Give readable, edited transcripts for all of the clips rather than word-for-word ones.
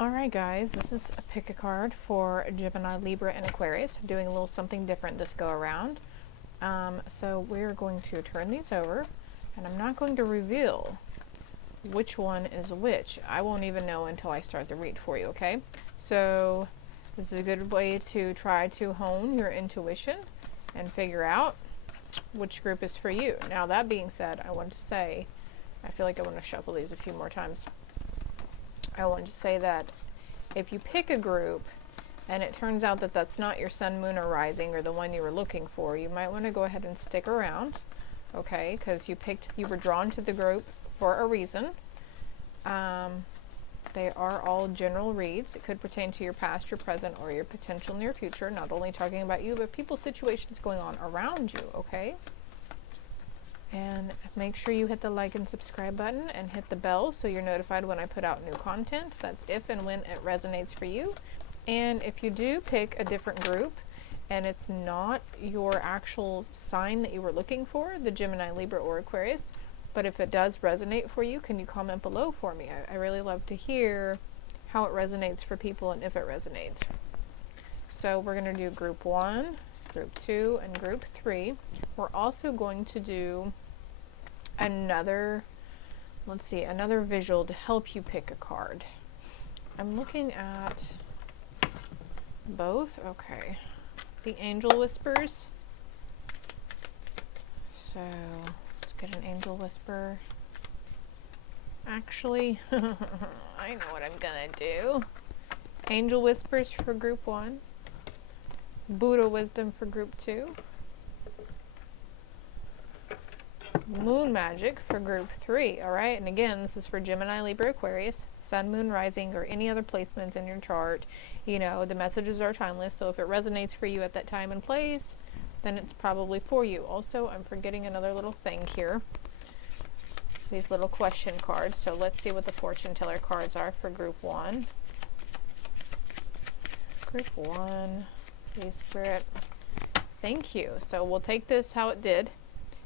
Alright guys, this is a pick a card for Gemini, Libra, and Aquarius. I'm doing a little something different this go around. So we're going to turn these over, and I'm not going to reveal which one is which. I won't even know until I start the read for you, okay? So this is a good way to try to hone your intuition and figure out which group is for you. Now that being said, I want to say, I feel like I want to shuffle these a few more times. I want to say that if you pick a group and it turns out that that's not your sun, moon, or rising, or the one you were looking for, you might want to go ahead and stick around, okay? Because you were drawn to the group for a reason. They are all general reads. It could pertain to your past, your present, or your potential near future. Not only talking about you, but people's situations going on around you, okay? And make sure you hit the like and subscribe button and hit the bell so you're notified when I put out new content. That's if and when it resonates for you. And if you do pick a different group and it's not your actual sign that you were looking for, the Gemini, Libra, or Aquarius, but if it does resonate for you, can you comment below for me? I really love to hear how it resonates for people and if it resonates. So we're going to do group 1, group 2, and group 3. We're also going to do another visual to help you pick a card. I'm looking at both. Okay. The Angel Whispers. So let's get an Angel Whisper. Actually, I know what I'm gonna do. Angel Whispers for group 1. Buddha Wisdom for group 2. Moon Magic for group 3. Alright, and again, this is for Gemini, Libra, Aquarius, Sun, Moon, Rising, or any other placements in your chart. You know, the messages are timeless, so if it resonates for you at that time and place, then it's probably for you. Also, I'm forgetting another little thing here. These little question cards. So let's see what the fortune teller cards are for group 1. Group 1. Please, Spirit. Thank you. So we'll take this how it did,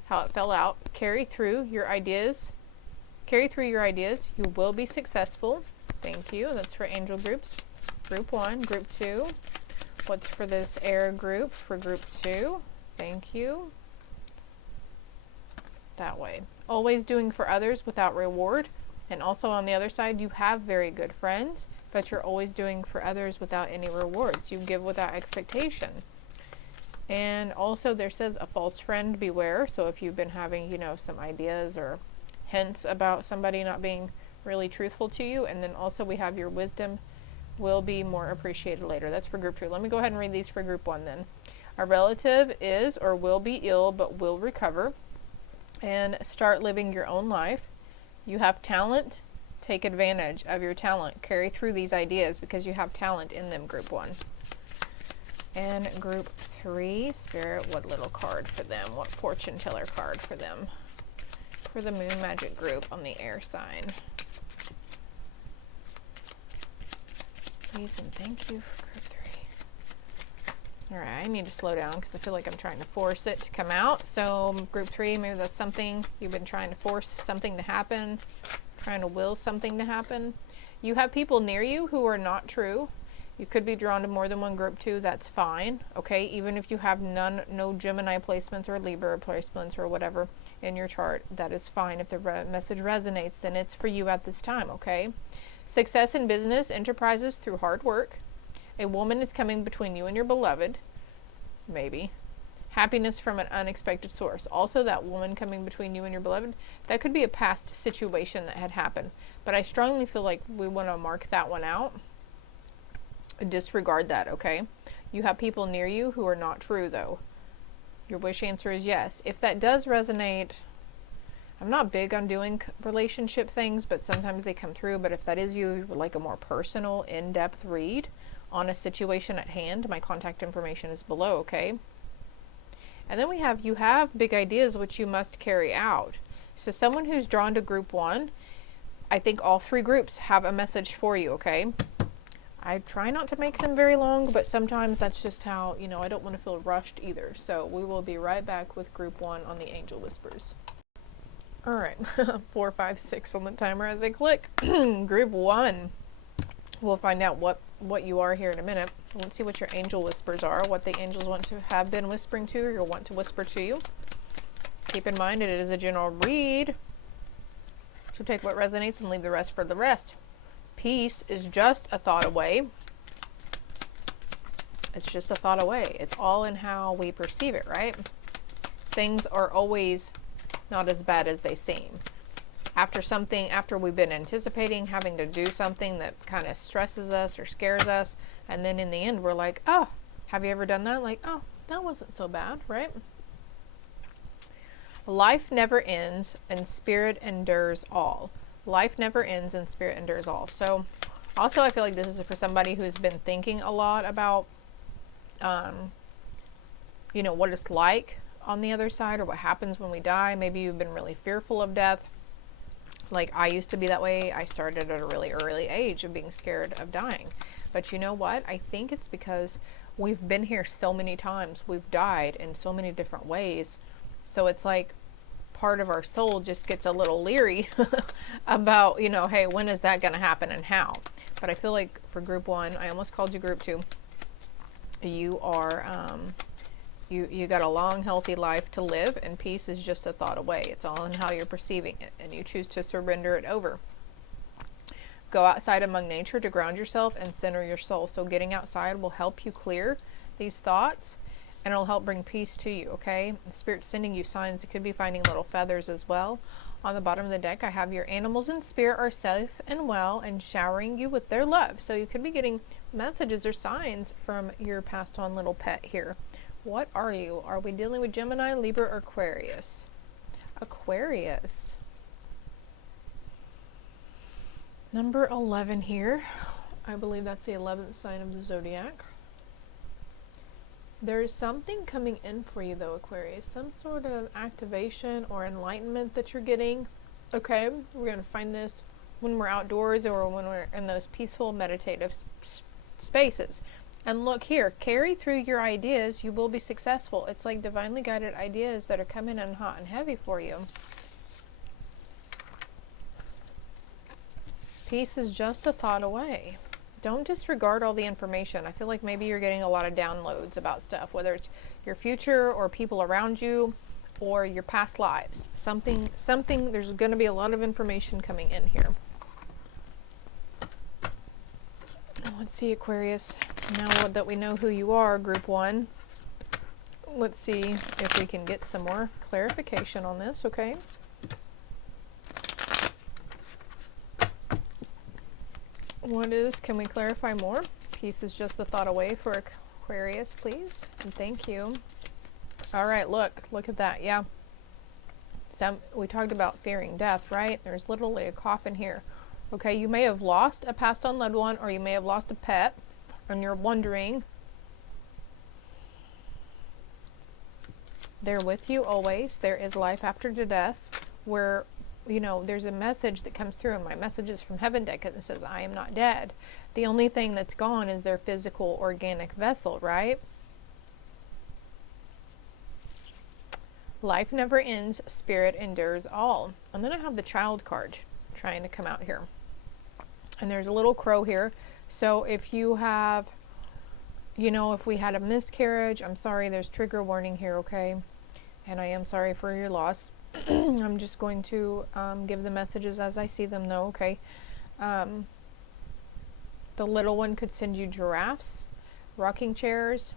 how it fell out. Carry through your ideas. Carry through your ideas. You will be successful. Thank you. That's for angel groups. Group 1. Group 2. What's for this air group for group 2? Thank you. That way. Always doing for others without reward. And also on the other side, you have very good friends, but you're always doing for others without any rewards. You give without expectation. And also there says a false friend beware. So if you've been having, you know, some ideas or hints about somebody not being really truthful to you. And then also we have your wisdom will be more appreciated later. That's for group 2. Let me go ahead and read these for group 1 then. A relative is or will be ill but will recover and start living your own life. You have talent. Take advantage of your talent. Carry through these ideas because you have talent in them, group 1. And group 3, Spirit, what little card for them? What fortune teller card for them? For the Moon Magic group on the air sign. Please and thank you for group 3. Alright, I need to slow down because I feel like I'm trying to force it to come out. So group 3, maybe that's something you've been trying to force something to happen, trying to will something to happen. You have people near you who are not true. You could be drawn to more than one group 2, that's fine, okay? Even if you have no Gemini placements or Libra placements or whatever in your chart, that is fine. If the message resonates, then it's for you at this time, okay? Success in business, enterprises through hard work. A woman is coming between you and your beloved, maybe. Happiness from an unexpected source. Also, that woman coming between you and your beloved, that could be a past situation that had happened. But I strongly feel like we want to mark that one out. Disregard that, okay? You have people near you who are not true, though. Your wish answer is yes. If that does resonate, I'm not big on doing relationship things, but sometimes they come through. But if that is you, would like a more personal, in-depth read on a situation at hand, my contact information is below, okay? And then we have, you have big ideas which you must carry out. So someone who's drawn to group 1, I think all 3 groups have a message for you, okay? I try not to make them very long, but sometimes that's just how, you know, I don't want to feel rushed either. So we will be right back with group 1 on the Angel Whispers. All right, 4, 5, 6 on the timer as I click. Group 1. We'll find out what you are here in a minute. Let's see what your angel whispers are, what the angels want to have been whispering to you or want to whisper to you. Keep in mind it is a general read, so take what resonates and leave the rest for the rest. Peace is just a thought away. It's just a thought away. It's all in how we perceive it, right? Things are always not as bad as they seem. After we've been anticipating having to do something that kind of stresses us or scares us, and then in the end we're like, oh, have you ever done that? Like, oh, that wasn't so bad, right? Life never ends and spirit endures all. Life never ends and spirit endures all. So also I feel like this is for somebody who's been thinking a lot about, you know, what it's like on the other side or what happens when we die. Maybe you've been really fearful of death. Like I used to be that way. I started at a really early age of being scared of dying. But you know what? I think it's because we've been here so many times. We've died in so many different ways. So it's like part of our soul just gets a little leery about, you know, hey, when is that going to happen and how? But I feel like for group 1, I almost called you group 2. You are, you got a long, healthy life to live, and peace is just a thought away. It's all in how you're perceiving it, and you choose to surrender it over. Go outside among nature to ground yourself and center your soul. So getting outside will help you clear these thoughts, and it'll help bring peace to you, okay? The Spirit's sending you signs. It could be finding little feathers as well. On the bottom of the deck, I have your animals in spirit are safe and well and showering you with their love. So you could be getting messages or signs from your passed on little pet here. What are you? Are we dealing with Gemini, Libra, or Aquarius? Aquarius. Number 11 here. I believe that's the 11th sign of the zodiac. There is something coming in for you though, Aquarius. Some sort of activation or enlightenment that you're getting. Okay, we're going to find this when we're outdoors or when we're in those peaceful meditative spaces. And look here, carry through your ideas. You will be successful. It's like divinely guided ideas that are coming in hot and heavy for you. Peace is just a thought away. Don't disregard all the information. I feel like maybe you're getting a lot of downloads about stuff, whether it's your future or people around you or your past lives. Something, there's going to be a lot of information coming in here. Let's see, Aquarius. Now that we know who you are, group 1, let's see if we can get some more clarification on this, okay? Can we clarify more? Peace is just the thought away for Aquarius, please. And thank you. All right, look at that. Yeah. We talked about fearing death, right? There's literally a coffin here. Okay, you may have lost a passed on loved one, or you may have lost a pet, and you're wondering. They're with you always. There is life after death, where, you know, there's a message that comes through in my messages from heaven deck that says, I am not dead. The only thing that's gone is their physical organic vessel, right? Life never ends, spirit endures all. And then I have the child card trying to come out here. And there's a little crow here. So if you have, you know, if we had a miscarriage, I'm sorry, there's trigger warning here, okay? And I am sorry for your loss. I'm just going to give the messages as I see them, though, okay? The little one could send you giraffes, rocking chairs,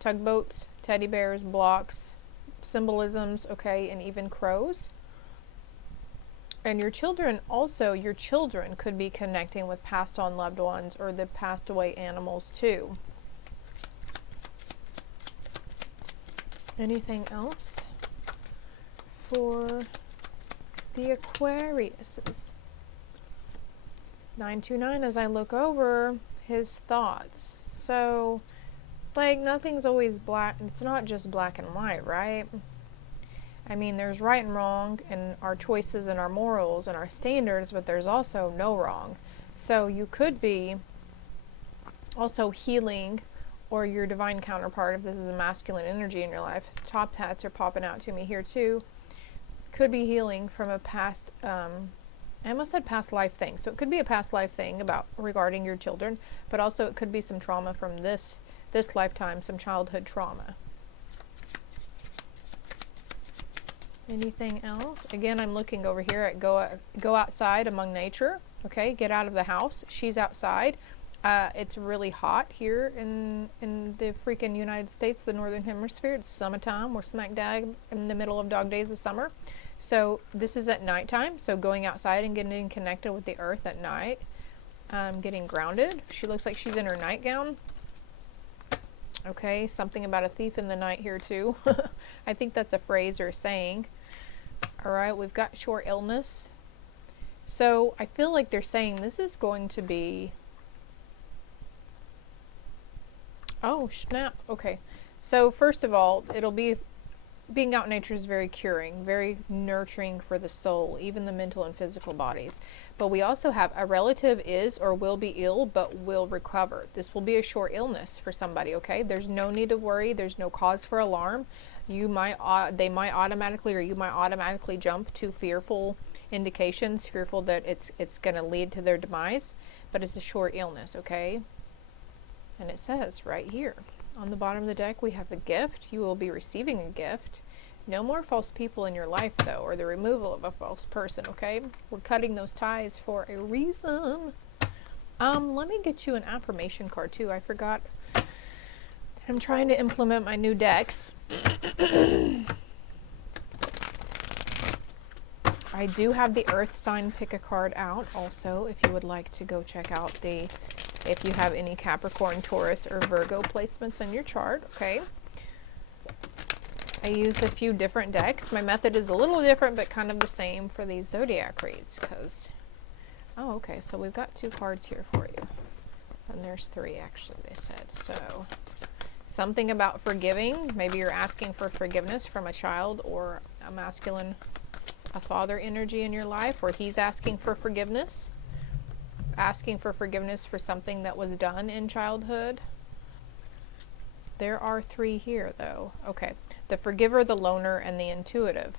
tugboats, teddy bears, blocks, symbolisms, okay, and even crows. And your children also, your children could be connecting with passed on loved ones or the passed away animals too. Anything else for the Aquariuses? 929, as I look over his thoughts. So, like, nothing's always black. It's not just black and white, right? I mean, there's right and wrong in our choices and our morals and our standards, but there's also no wrong. So you could be also healing, or your divine counterpart, if this is a masculine energy in your life. Top hats are popping out to me here too. Could be healing from a past I almost said past life thing. So it could be a past life thing about regarding your children, but also it could be some trauma from this lifetime, some childhood trauma. Anything else? Again, I'm looking over here at go outside among nature. Okay, get out of the house. She's outside. It's really hot here in the freaking United States, the Northern Hemisphere. It's summertime. We're smack dab in the middle of dog days of summer. So this is at nighttime. So going outside and getting connected with the earth at night. Getting grounded. She looks like she's in her nightgown. Okay, something about a thief in the night here too. I think that's a phrase or a saying. All right, we've got short illness. So I feel like they're saying this is going to be... Oh, snap. Okay. So first of all, it'll be... Being out in nature is very curing, very nurturing for the soul, even the mental and physical bodies. But we also have a relative is or will be ill, but will recover. This will be a short illness for somebody, okay? There's no need to worry. There's no cause for alarm. You might, they might automatically, or you might automatically jump to fearful indications, fearful that it's going to lead to their demise, but it's a short illness, okay? And it says right here, on the bottom of the deck, we have a gift. You will be receiving a gift. No more false people in your life, though, or the removal of a false person, okay? We're cutting those ties for a reason. Let me get you an affirmation card, too. I forgot. I'm trying to implement my new decks. I do have the Earth sign pick a card out, also, if you would like to go check out the... If you have any Capricorn, Taurus, or Virgo placements in your chart, okay? I used a few different decks. My method is a little different, but kind of the same for these zodiac reads, because... Oh, okay, so we've got 2 cards here for you. And there's 3, actually, they said. So, something about forgiving. Maybe you're asking for forgiveness from a child or a masculine, a father energy in your life, or he's asking for forgiveness. Asking for forgiveness for something that was done in childhood. There are 3 here, though. Okay. The forgiver, the loner, and the intuitive.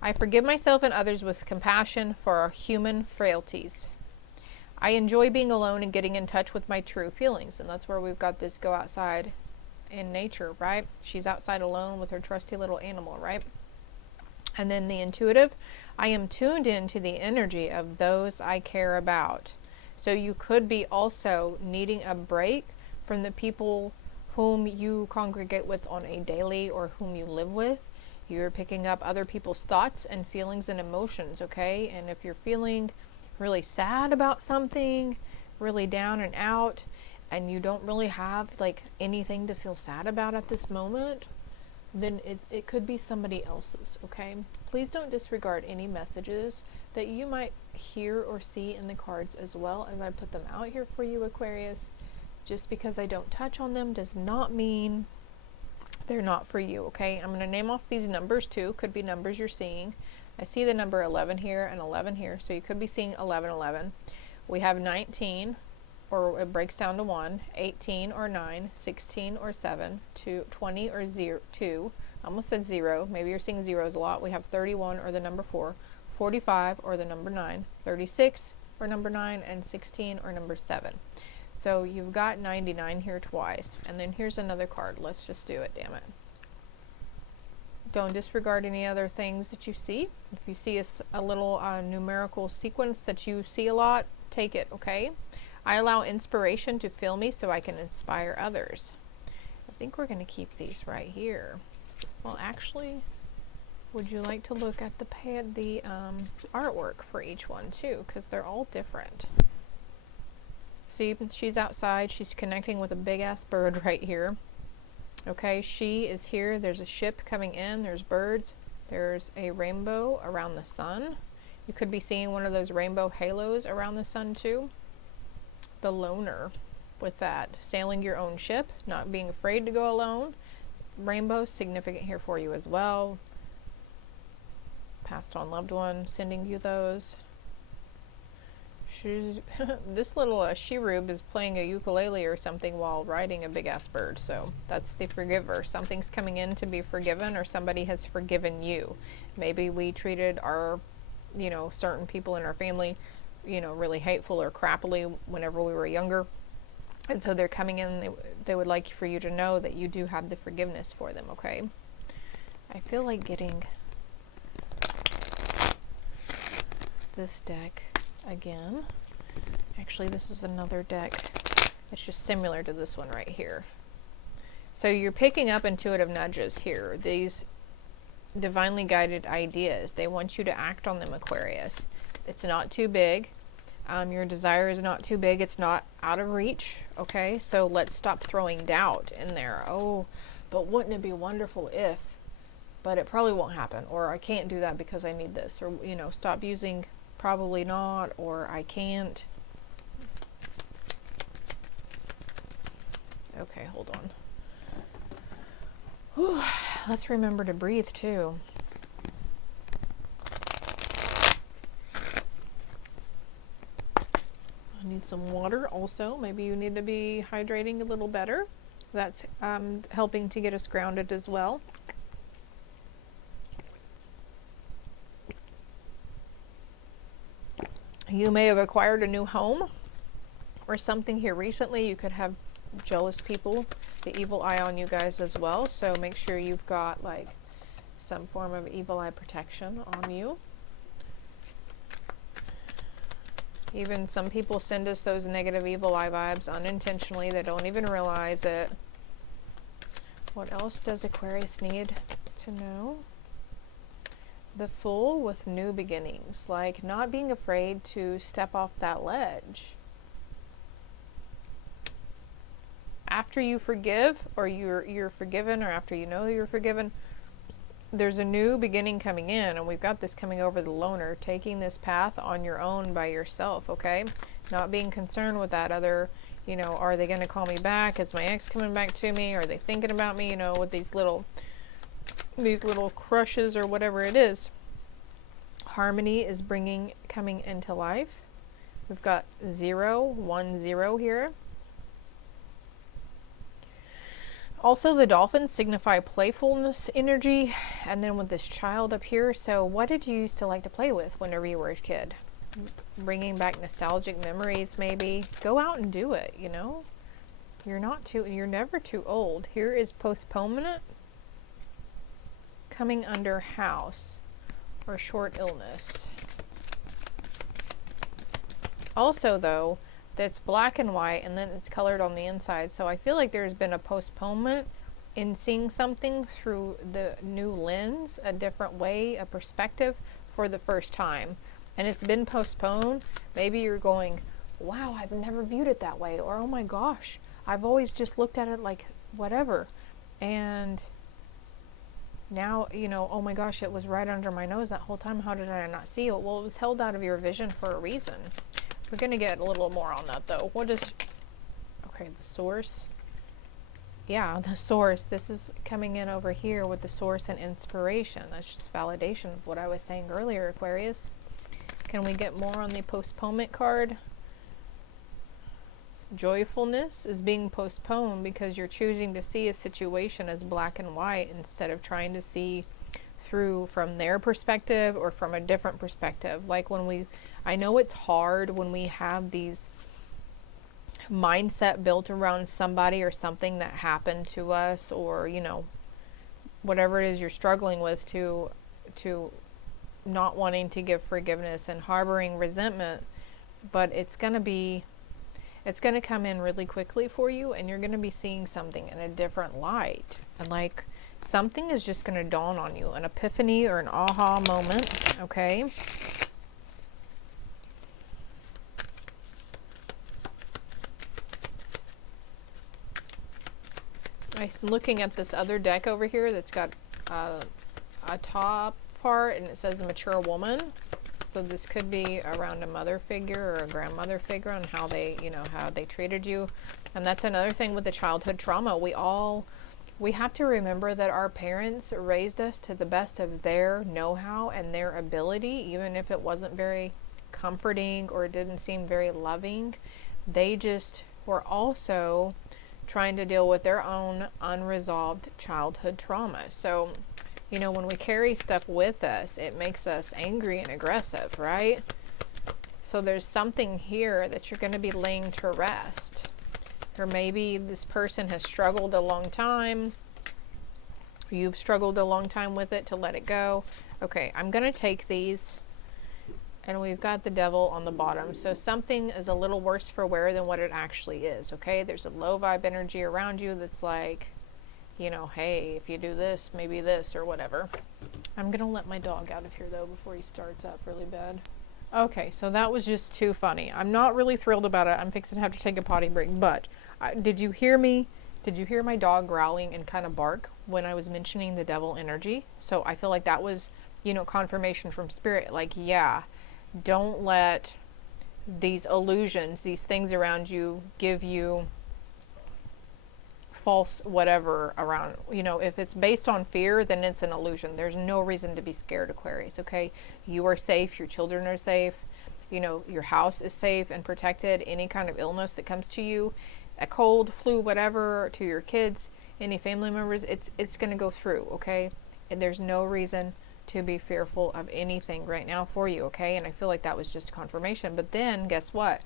I forgive myself and others with compassion for our human frailties. I enjoy being alone and getting in touch with my true feelings. And that's where we've got this go outside in nature, right? She's outside alone with her trusty little animal, right? And then the intuitive, I am tuned into the energy of those I care about. So you could be also needing a break from the people whom you congregate with on a daily or whom you live with. You're picking up other people's thoughts and feelings and emotions, okay? And if you're feeling really sad about something, really down and out, and you don't really have like anything to feel sad about at this moment, then it could be somebody else's, okay? Please don't disregard any messages that you might hear or see in the cards as well as I put them out here for you, Aquarius. Just because I don't touch on them does not mean they're not for you, okay? I'm going to name off these numbers too. Could be numbers you're seeing. I see the number 11 here and 11 here, so you could be seeing 11, 11. We have 19, or it breaks down to 1, 18 or 9, 16 or 7, 20 or 2. I almost said 0. Maybe you're seeing zeros a lot. We have 31 or the number 4, 45 or the number 9, 36 or number 9, and 16 or number 7. So you've got 99 here twice. And then here's another card. Let's just do it, damn it. Don't disregard any other things that you see. If you see a little numerical sequence that you see a lot, take it, okay? I allow inspiration to fill me so I can inspire others. I think we're going to keep these right here. Well, actually, would you like to look at the artwork for each one too? Because they're all different. See, she's outside. She's connecting with a big-ass bird right here. Okay, she is here. There's a ship coming in. There's birds. There's a rainbow around the sun. You could be seeing one of those rainbow halos around the sun too. The loner with that. Sailing your own ship, not being afraid to go alone. Rainbow, significant here for you as well. Passed on loved one, sending you those. She's this little she-rube is playing a ukulele or something while riding a big-ass bird. So that's the forgiver. Something's coming in to be forgiven, or somebody has forgiven you. Maybe we treated our you know, certain people in our family, you know, really hateful or crappily whenever we were younger. And so they're coming in, they would like for you to know that you do have the forgiveness for them, okay? I feel like getting this deck again. Actually, this is another deck. It's just similar to this one right here. So you're picking up intuitive nudges here. These divinely guided ideas. They want you to act on them, Aquarius. It's not too big. Your desire is not too big. It's not out of reach. Okay, so let's stop throwing doubt in there. Oh, but wouldn't it be wonderful if? But it probably won't happen. Or I can't do that because I need this. Or, you know, stop using probably not, or I can't. Okay, hold on. Whew, let's remember to breathe too. I need some water also. Maybe you need to be hydrating a little better. That's helping to get us grounded as well. You may have acquired a new home or something here recently. You could have jealous people, the evil eye on you guys as well. So make sure you've got like some form of evil eye protection on you. Even some people send us those negative evil eye vibes unintentionally. They don't even realize it. What else does Aquarius need to know? The Fool with new beginnings, like not being afraid to step off that ledge. After you forgive, or you're forgiven, or after you know you're forgiven, there's a new beginning coming in, and we've got this coming over the loner, taking this path on your own by yourself, okay? Not being concerned with that other, you know, are they going to call me back? Is my ex coming back to me? Are they thinking about me? You know, with these little crushes or whatever it is. Harmony is coming into life. We've got 0, 1, 0 here. Also, the dolphins signify playfulness energy, and then with this child up here. So what did you used to like to play with whenever you were a kid? Bringing back nostalgic memories, maybe. Go out and do it, you know? You're never too old. Here is postponement coming under house or short illness. Also, though, that's black and white, and then it's colored on the inside. So I feel like there's been a postponement in seeing something through the new lens, a different way, a perspective for the first time. And it's been postponed. Maybe you're going, wow, I've never viewed it that way. Or, oh my gosh, I've always just looked at it like whatever. And now, you know, oh my gosh, it was right under my nose that whole time. How did I not see it? Well, it was held out of your vision for a reason. We're going to get a little more on that, though. What is... Okay, the source. Yeah, the source. This is coming in over here with the source and inspiration. That's just validation of what I was saying earlier, Aquarius. Can we get more on the postponement card? Joyfulness is being postponed because you're choosing to see a situation as black and white instead of trying to see through from their perspective or from a different perspective. Like when I know it's hard when we have these mindset built around somebody or something that happened to us, or, you know, whatever it is you're struggling with, to not wanting to give forgiveness and harboring resentment. But it's going to come in really quickly for you, and you're going to be seeing something in a different light. And like something is just going to dawn on you, an epiphany or an aha moment, okay? I'm looking at this other deck over here that's got a top part, and it says mature woman. So this could be around a mother figure or a grandmother figure, and how they, you know, how they treated you. And that's another thing with the childhood trauma. We have to remember that our parents raised us to the best of their know-how and their ability, even if it wasn't very comforting or didn't seem very loving. They just were also trying to deal with their own unresolved childhood trauma. So You know, when we carry stuff with us, it makes us angry and aggressive, right? So there's something here that you're going to be laying to rest. Or maybe this person has struggled a long time. You've struggled a long time with it to let it go. Okay, I'm going to take these. And we've got the devil on the bottom. So something is a little worse for wear than what it actually is, okay? There's a low vibe energy around you that's like, you know, hey, if you do this, maybe this or whatever. I'm going to let my dog out of here, though, before he starts up really bad. Okay, so that was just too funny. I'm not really thrilled about it. I'm fixing to have to take a potty break. But did you hear me? Did you hear my dog growling and kind of bark when I was mentioning the devil energy? So I feel like that was, you know, confirmation from spirit. Like, yeah, don't let these illusions, these things around you give you false whatever around, you know, if it's based on fear, then it's an illusion. There's no reason to be scared, Aquarius, okay? You are safe, your children are safe, you know, your house is safe and protected. Any kind of illness that comes to you, a cold, flu, whatever, to your kids, any family members, it's going to go through, okay? And there's no reason to be fearful of anything right now for you, okay? And I feel like that was just confirmation. But then, guess what?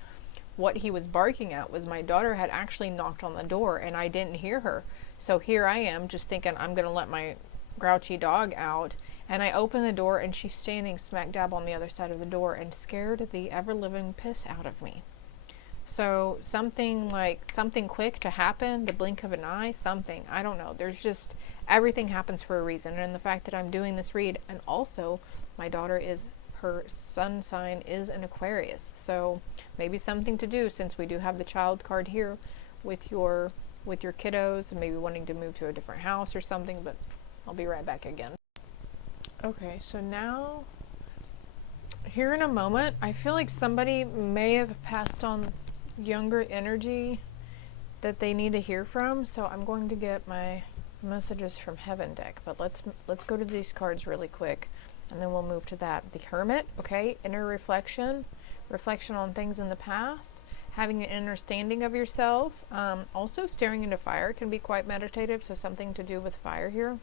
What he was barking at was my daughter had actually knocked on the door and I didn't hear her. So here I am just thinking I'm going to let my grouchy dog out. And I open the door and she's standing smack dab on the other side of the door and scared the ever-living piss out of me. So something quick to happen, the blink of an eye, something, I don't know. There's just, everything happens for a reason. And the fact that I'm doing this read, and also my daughter is, her sun sign is an Aquarius. So maybe something to do, since we do have the child card here with your kiddos, and maybe wanting to move to a different house or something, but I'll be right back again. Okay, so now, here in a moment, I feel like somebody may have passed on younger energy that they need to hear from, so I'm going to get my messages from heaven deck, but let's go to these cards really quick and then we'll move to that. The Hermit, okay, inner reflection on things in the past, having an understanding of yourself. Also staring into fire can be quite meditative, so something to do with fire here.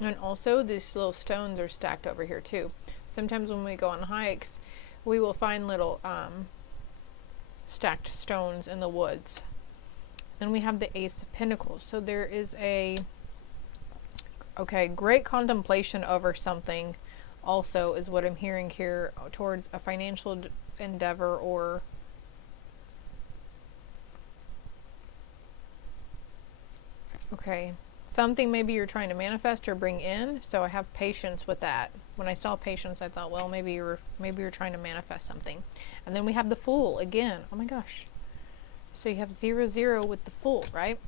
And also these little stones are stacked over here too. Sometimes when we go on hikes, we will find little stacked stones in the woods. Then we have the Ace of Pentacles. So there is a, okay, great contemplation over something also is what I'm hearing here, towards a financial endeavor, or okay, something maybe you're trying to manifest or bring in. So I have patience with that. When I saw patience, I thought, well, maybe you're trying to manifest something. And then we have the Fool again. Oh my gosh. So you have 0-0 with the Fool, right?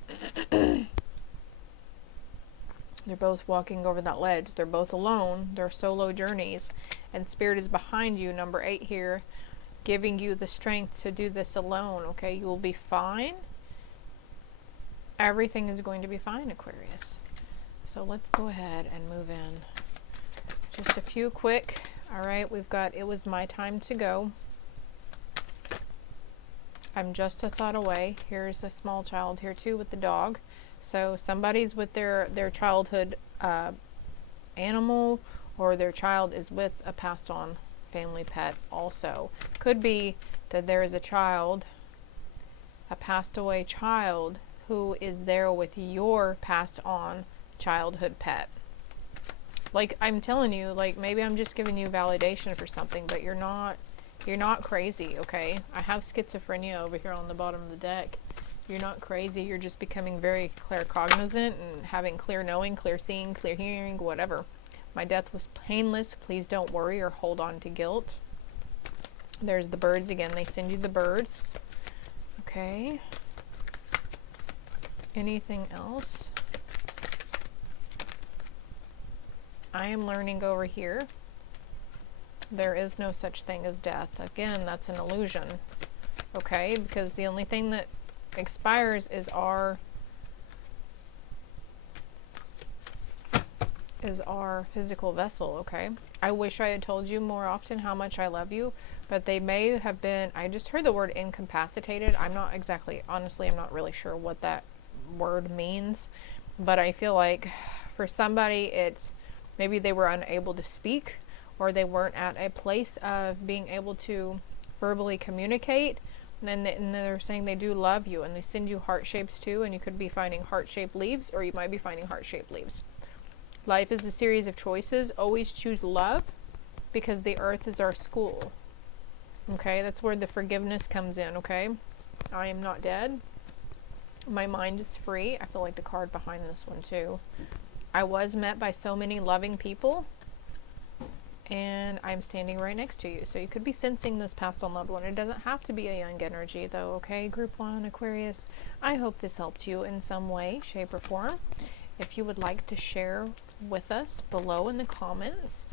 They're both walking over that ledge. They're both alone. They're solo journeys. And Spirit is behind you, number 8 here, giving you the strength to do this alone, okay? You will be fine. Everything is going to be fine, Aquarius. So let's go ahead and move in. Just a few quick. All right, we've got It Was My Time to Go. I'm Just a Thought Away. Here's a small child here too with the dog. So somebody's with their childhood animal, or their child is with a passed on family pet also. Could be that there is a child, a passed away child, who is there with your passed on childhood pet. Like, I'm telling you, like, maybe I'm just giving you validation for something, but you're not crazy, okay? I have schizophrenia over here on the bottom of the deck. You're not crazy. You're just becoming very claircognizant and having clear knowing, clear seeing, clear hearing, whatever. My death was painless. Please don't worry or hold on to guilt. There's the birds again. They send you the birds. Okay. Anything else? I am learning over here. There is no such thing as death. Again, that's an illusion. Okay, because the only thing that expires is our physical vessel, okay? I wish I had told you more often how much I love you, but they may have been, I just heard the word incapacitated. I'm not exactly, honestly, I'm not really sure what that word means, but I feel like for somebody Maybe they were unable to speak, or they weren't at a place of being able to verbally communicate. And they're saying they do love you, and they send you heart shapes too, and you could be finding heart-shaped leaves, or you might be finding heart-shaped leaves. Life is a series of choices. Always choose love, because the earth is our school. Okay, that's where the forgiveness comes in, okay? I am not dead. My mind is free. I feel like the card behind this one too. I was met by so many loving people, and I'm standing right next to you. So you could be sensing this past on loved one. It doesn't have to be a young energy though, okay? Group 1, Aquarius. I hope this helped you in some way, shape, or form. If you would like to share with us below in the comments,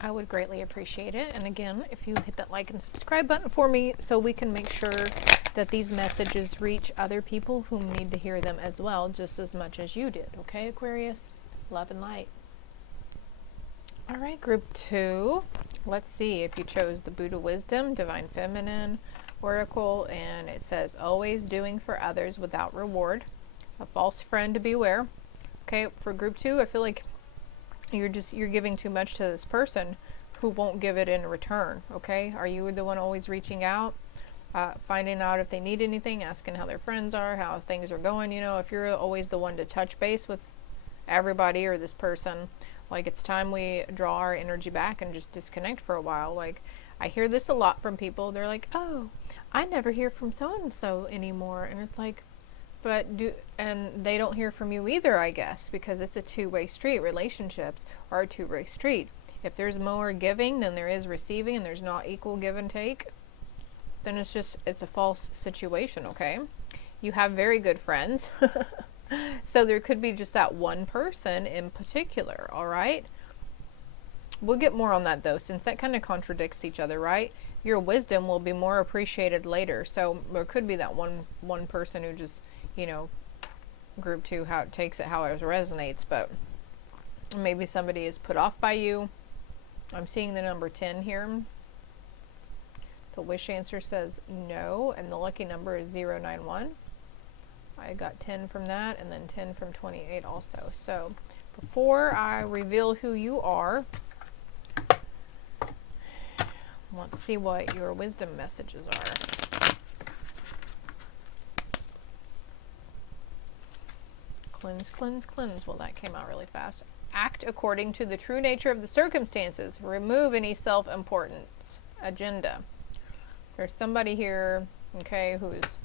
I would greatly appreciate it. And again, if you hit that like and subscribe button for me, so we can make sure that these messages reach other people who need to hear them as well, just as much as you did. Okay, Aquarius? Love and light. All right, group 2. Let's see if you chose the Buddha Wisdom, Divine Feminine Oracle, and it says, always doing for others without reward. A false friend to beware. Okay, for group 2, I feel like you're giving too much to this person who won't give it in return. Okay, are you the one always reaching out, finding out if they need anything, asking how their friends are, how things are going? You know, if you're always the one to touch base with everybody or this person, like, it's time we draw our energy back and just disconnect for a while. Like, I hear this a lot from people. They're like, oh, I never hear from so and so anymore. And it's like, and they don't hear from you either, I guess, because it's a two-way street. Relationships are a two-way street. If there's more giving than there is receiving, and there's not equal give and take, then it's a false situation. Okay, you have very good friends. So there could be just that one person in particular. All right, we'll get more on that though, since that kind of contradicts each other, right? Your wisdom will be more appreciated later. So there could be that one person who just, you know, group 2, how it takes it, how it resonates. But maybe somebody is put off by you. I'm seeing the number 10 here. The wish answer says no, and the lucky number is 091. I got 10 from that, and then 10 from 28 also. So before I reveal who you are, let's see what your wisdom messages are. Cleanse, cleanse, cleanse. Well, that came out really fast. Act according to the true nature of the circumstances. Remove any self-importance agenda. There's somebody here, okay, who's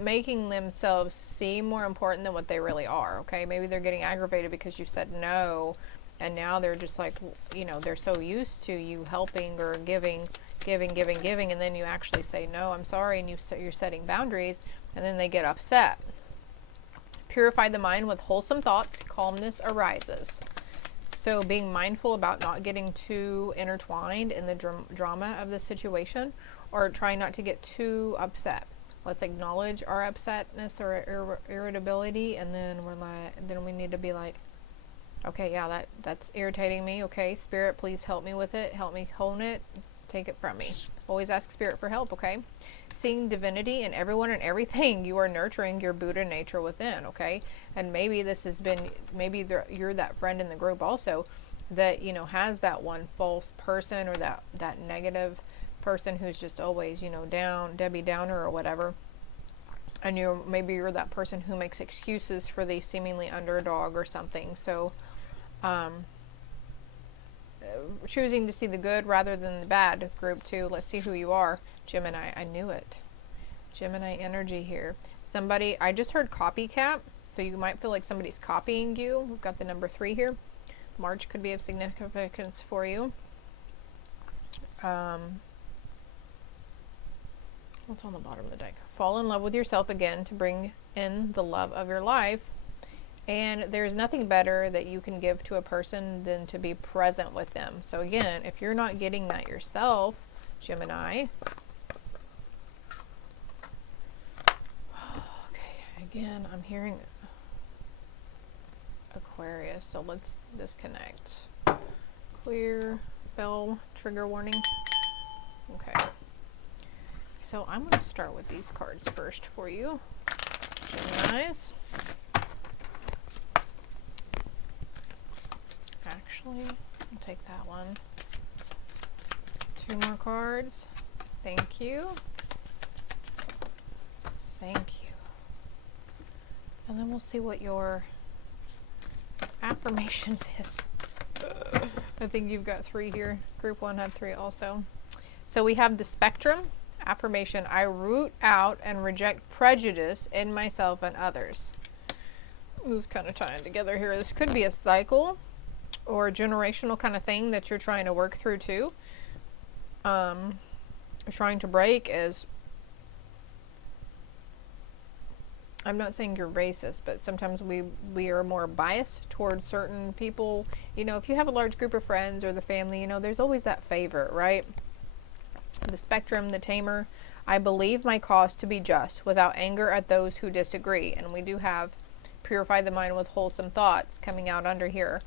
making themselves seem more important than what they really are. Okay, maybe they're getting aggravated because you said no, and now they're just like, you know, they're so used to you helping or giving, and then you actually say no, I'm sorry, and you're setting boundaries, and then they get upset. Purify the mind with wholesome thoughts. Calmness arises. So being mindful about not getting too intertwined in the drama of the situation, or trying not to get too upset. Let's acknowledge our upsetness or irritability, and then then we need to be like, okay, yeah, that's irritating me. Okay, Spirit, please help me with it. Help me hone it. Take it from me. Always ask Spirit for help. Okay. Seeing divinity in everyone and everything, you are nurturing your Buddha nature within. Okay, and maybe this has been, maybe you're that friend in the group also that, you know, has that one false person, or that negative person who's just always, you know, down, Debbie Downer or whatever, and maybe you're that person who makes excuses for the seemingly underdog or something. So choosing to see the good rather than the bad, group 2. Let's see who you are. Gemini. I knew it. Gemini energy here. Somebody, I just heard copycat, so you might feel like somebody's copying you. We've got the number 3 here. March could be of significance for you. What's on the bottom of the deck? Fall in love with yourself again to bring in the love of your life. And there's nothing better that you can give to a person than to be present with them. So again, if you're not getting that yourself, Gemini. Okay, again, I'm hearing Aquarius, so let's disconnect. Clear, bell, trigger warning. Okay. So I'm going to start with these cards first for you, Geminis. SaraAshley. I'll take that one. 2 more cards. Thank you. Thank you. And then we'll see what your affirmations is. I think you've got 3 here. Group 1 had 3 also. So we have the spectrum affirmation. I root out and reject prejudice in myself and others. This is kind of tying together here. This could be a cycle or a generational kind of thing that you're trying to work through too. Trying to break is, I'm not saying you're racist, but sometimes we are more biased towards certain people. You know, if you have a large group of friends or the family, you know, there's always that favorite, right? The spectrum, the tamer. I believe my cause to be just, without anger at those who disagree. And we do have purify the mind with wholesome thoughts coming out under here.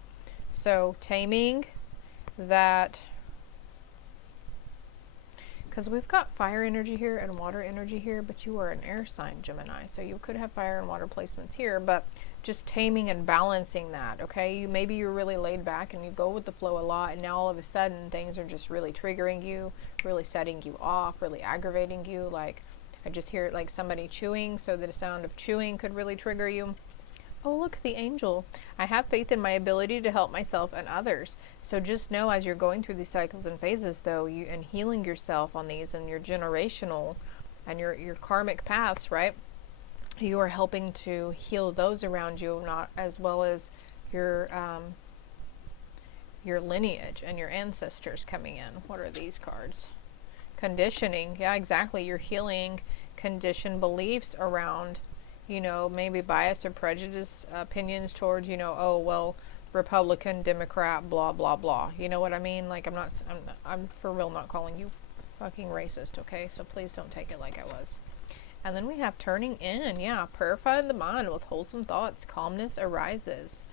So taming that, because we've got fire energy here and water energy here, but you are an air sign, Gemini. So you could have fire and water placements here, but just taming and balancing that, okay? Maybe you're really laid back and you go with the flow a lot, and now all of a sudden things are just really triggering you, really setting you off, really aggravating you. Like, I just hear like somebody chewing, so the sound of chewing could really trigger you. Oh, look, the angel. I have faith in my ability to help myself and others. So just know, as you're going through these cycles and phases, though, and healing yourself on these and your generational and your karmic paths, right? You are helping to heal those around you, not as well as your lineage and your ancestors coming in. What are these cards? Conditioning. Yeah, exactly. You're healing conditioned beliefs around, you know, maybe bias or prejudice opinions towards, you know, oh, well, Republican, Democrat, blah, blah, blah. You know what I mean? Like, I'm for real not calling you fucking racist, okay? So please don't take it like I was. And then we have turning in. Yeah, purify the mind with wholesome thoughts. Calmness arises.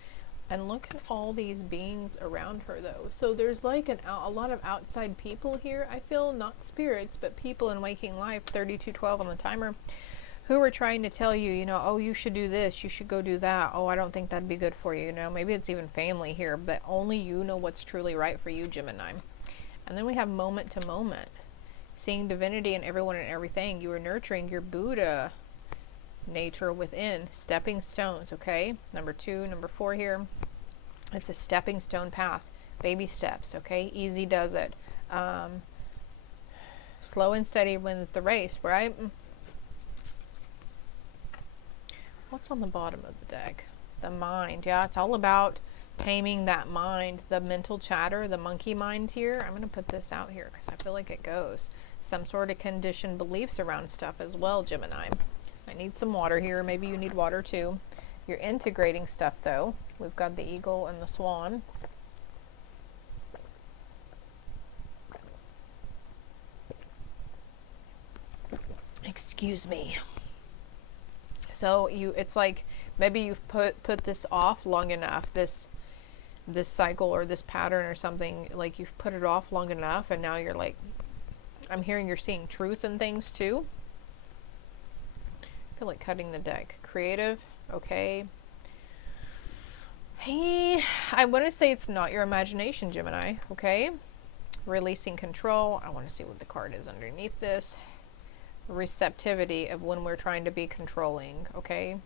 And look at all these beings around her, though. So there's like a lot of outside people here. I feel, not spirits, but people in waking life, 3212 on the timer, who are trying to tell you, you know, oh, you should do this, you should go do that. Oh, I don't think that'd be good for you. You know, maybe it's even family here, but only you know what's truly right for you, Gemini. And then we have moment to moment. Seeing divinity in everyone and everything. You are nurturing your Buddha nature within. Stepping stones, okay? Number 2, number 4 here. It's a stepping stone path. Baby steps, okay? Easy does it. Slow and steady wins the race, right? What's on the bottom of the deck? The mind. Yeah, it's all about taming that mind, the mental chatter, the monkey mind here. I'm going to put this out here because I feel like it goes. Some sort of conditioned beliefs around stuff as well, Gemini. I need some water here. Maybe you need water too. You're integrating stuff though. We've got the eagle and the swan. Excuse me. So it's like maybe you've put this off long enough, this cycle or this pattern or something, like you've put it off long enough, and now you're like, I'm hearing you're seeing truth in things too. I feel like cutting the deck. Creative, okay. Hey, I want to say it's not your imagination, Gemini, okay? Releasing control. I want to see what the card is underneath this. Receptivity of when we're trying to be controlling, okay?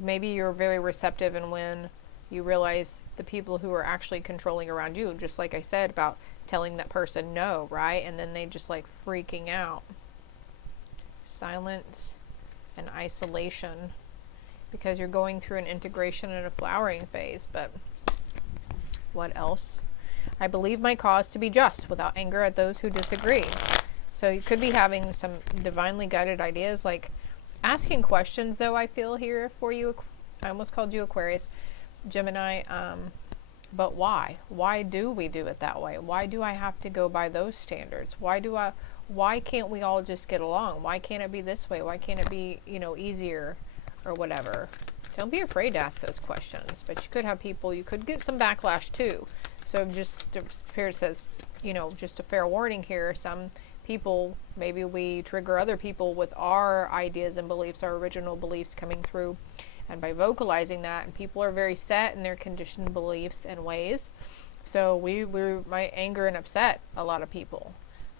Maybe you're very receptive, and when you realize the people who are actually controlling around you, just like I said about telling that person no, right? And then they just like freaking out. Silence and isolation, because you're going through an integration and a flowering phase. But what else? I believe my cause to be just, without anger at those who disagree. So you could be having some divinely guided ideas, like asking questions, though, I feel here for you. I almost called you Aquarius, Gemini, but why? Why do we do it that way? Why do I have to go by those standards? Why can't we all just get along? Why can't it be this way? Why can't it be, you know, easier or whatever? Don't be afraid to ask those questions, but you could have people, you could get some backlash too. So just, the Spirit says, you know, just a fair warning here, some people, maybe we trigger other people with our ideas and beliefs, our original beliefs coming through, And by vocalizing that, and people are very set in their conditioned beliefs and ways, so we might anger and upset a lot of people,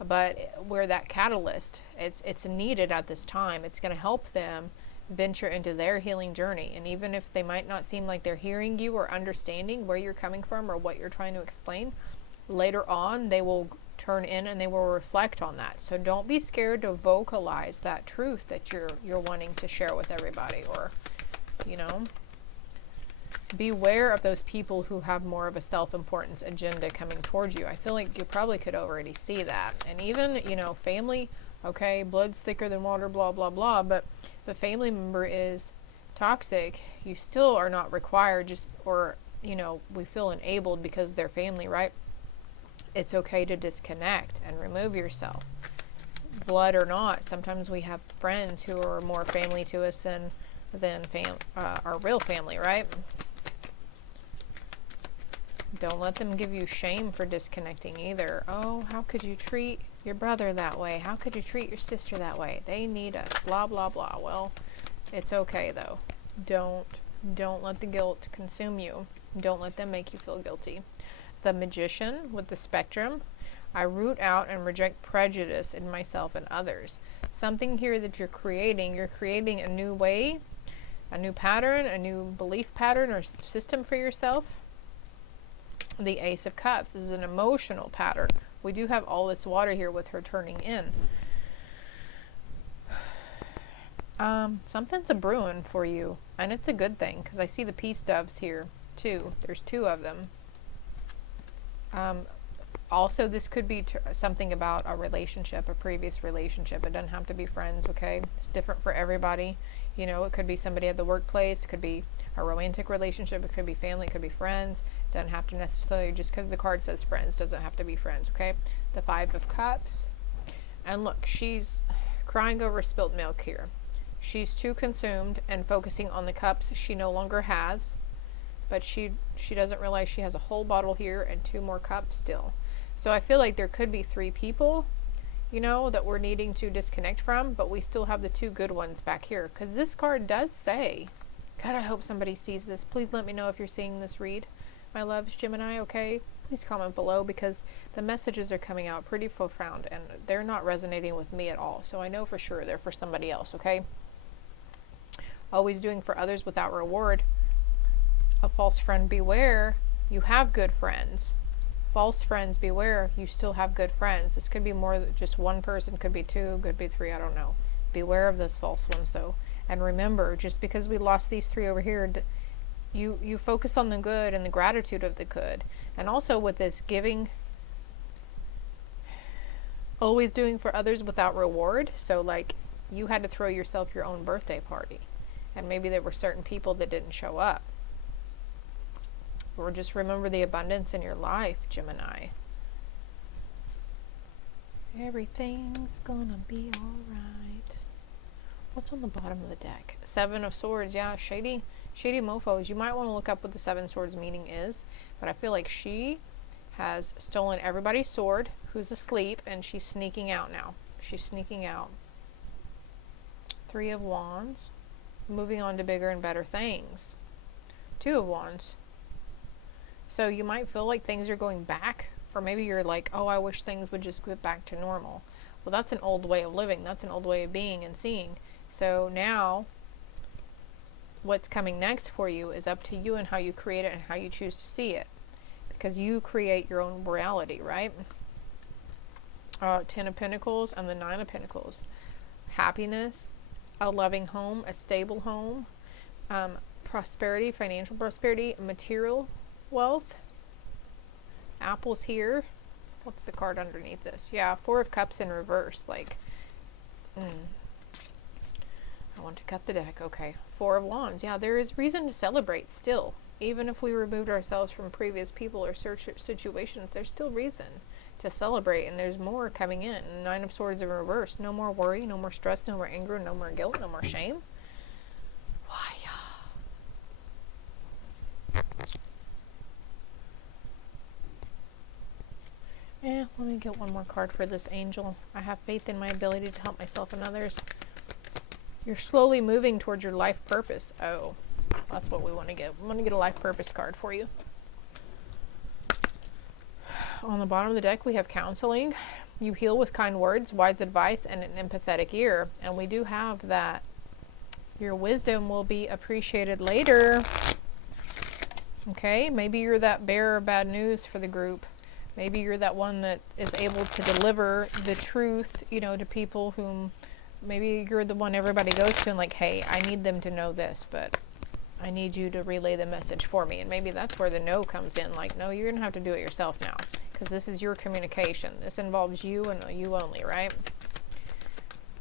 but we're that catalyst. It's needed at this time. It's going to help them venture into their healing journey. And even if they might not seem like they're hearing you or understanding where you're coming from or what you're trying to explain, later on they will turn in and they will reflect on that. So don't be scared to vocalize that truth that you're wanting to share with everybody. Or, you know, beware of those people who have more of a self-importance agenda coming towards you. I feel like you probably could already see that. And even, you know, family, okay, blood's thicker than water, blah blah blah, but if a family member is toxic, you still are not required, just, or, you know, we feel enabled because they're family, right? It's okay to disconnect and remove yourself. Blood or not, sometimes we have friends who are more family to us than our real family, right? Don't let them give you shame for disconnecting either. Oh, how could you treat your brother that way? How could you treat your sister that way? They need us, blah blah blah. Well, it's okay though. Don't let the guilt consume you. Don't let them make you feel guilty. The Magician with the spectrum. I root out and reject prejudice in myself and others. Something here that you're creating a new way, a new pattern, a new belief pattern or system for yourself. The Ace of Cups is an emotional pattern. We do have all this water here with her turning in. Something's a brewing for you, and it's a good thing, because I see the peace doves here too. There's two of them. Also, this could be something about a relationship, a previous relationship. It doesn't have to be friends, okay? It's different for everybody. You know, it could be somebody at the workplace. It could be a romantic relationship. It could be family. It could be friends. It doesn't have to necessarily, just because the card says friends, doesn't have to be friends, okay? The Five of Cups. And look, she's crying over spilt milk here. She's too consumed and focusing on the cups she no longer has. But she doesn't realize she has a whole bottle here and 2 more cups still. So I feel like there could be 3 people, you know, that we're needing to disconnect from, but we still have the 2 good ones back here. Because this card does say, God, I hope somebody sees this. Please let me know if you're seeing this read. My loves, Gemini, okay? Please comment below, because the messages are coming out pretty profound and they're not resonating with me at all. So I know for sure they're for somebody else, okay? Always doing for others without reward. A false friend, beware. You have good friends. False friends, beware. You still have good friends. This could be more than just one person, could be 2, could be 3, I don't know. Beware of those false ones though. And remember, just because we lost these 3 over here, you focus on the good and the gratitude of the good. And also with this giving, always doing for others without reward. So like, you had to throw yourself your own birthday party. And maybe there were certain people that didn't show up. Or just remember the abundance in your life, Gemini. Everything's gonna be alright. What's on the bottom of the deck? 7 of Swords. Yeah, shady mofos. You might want to look up what the 7 Swords meaning is. But I feel like she has stolen everybody's sword who's asleep, and she's sneaking out now. She's sneaking out. 3 of Wands. Moving on to bigger and better things. 2 of Wands. So you might feel like things are going back, or maybe you're like, oh, I wish things would just get back to normal. Well, that's an old way of living. That's an old way of being and seeing. So now, what's coming next for you is up to you and how you create it and how you choose to see it. Because you create your own reality, right? 10 of Pentacles and the 9 of Pentacles. Happiness, a loving home, a stable home, prosperity, financial prosperity, material wealth. Apples here. What's the card underneath this? Yeah, 4 of Cups in reverse. Like, I want to cut the deck. Okay. 4 of Wands. Yeah, there is reason to celebrate still. Even if we removed ourselves from previous people or situations, there's still reason to celebrate. And there's more coming in. 9 of Swords in reverse. No more worry, no more stress, no more anger, no more guilt, no more shame. Why? Yeah, let me get one more card for this angel. I have faith in my ability to help myself and others. You're slowly moving towards your life purpose. Oh, That's what we want to get. We want to get a life purpose card for you. On the bottom of the deck, we have counseling. You heal with kind words, wise advice, and an empathetic ear. And we do have that. Your wisdom will be appreciated later. Okay, maybe you're that bearer of bad news for the group. Maybe you're that one that is able to deliver the truth, you know, to people whom maybe you're the one everybody goes to and like, hey, I need them to know this, but I need you to relay the message for me. And maybe that's where the no comes in. Like, no, you're going to have to do it yourself now because this is your communication. This involves you and you only, right?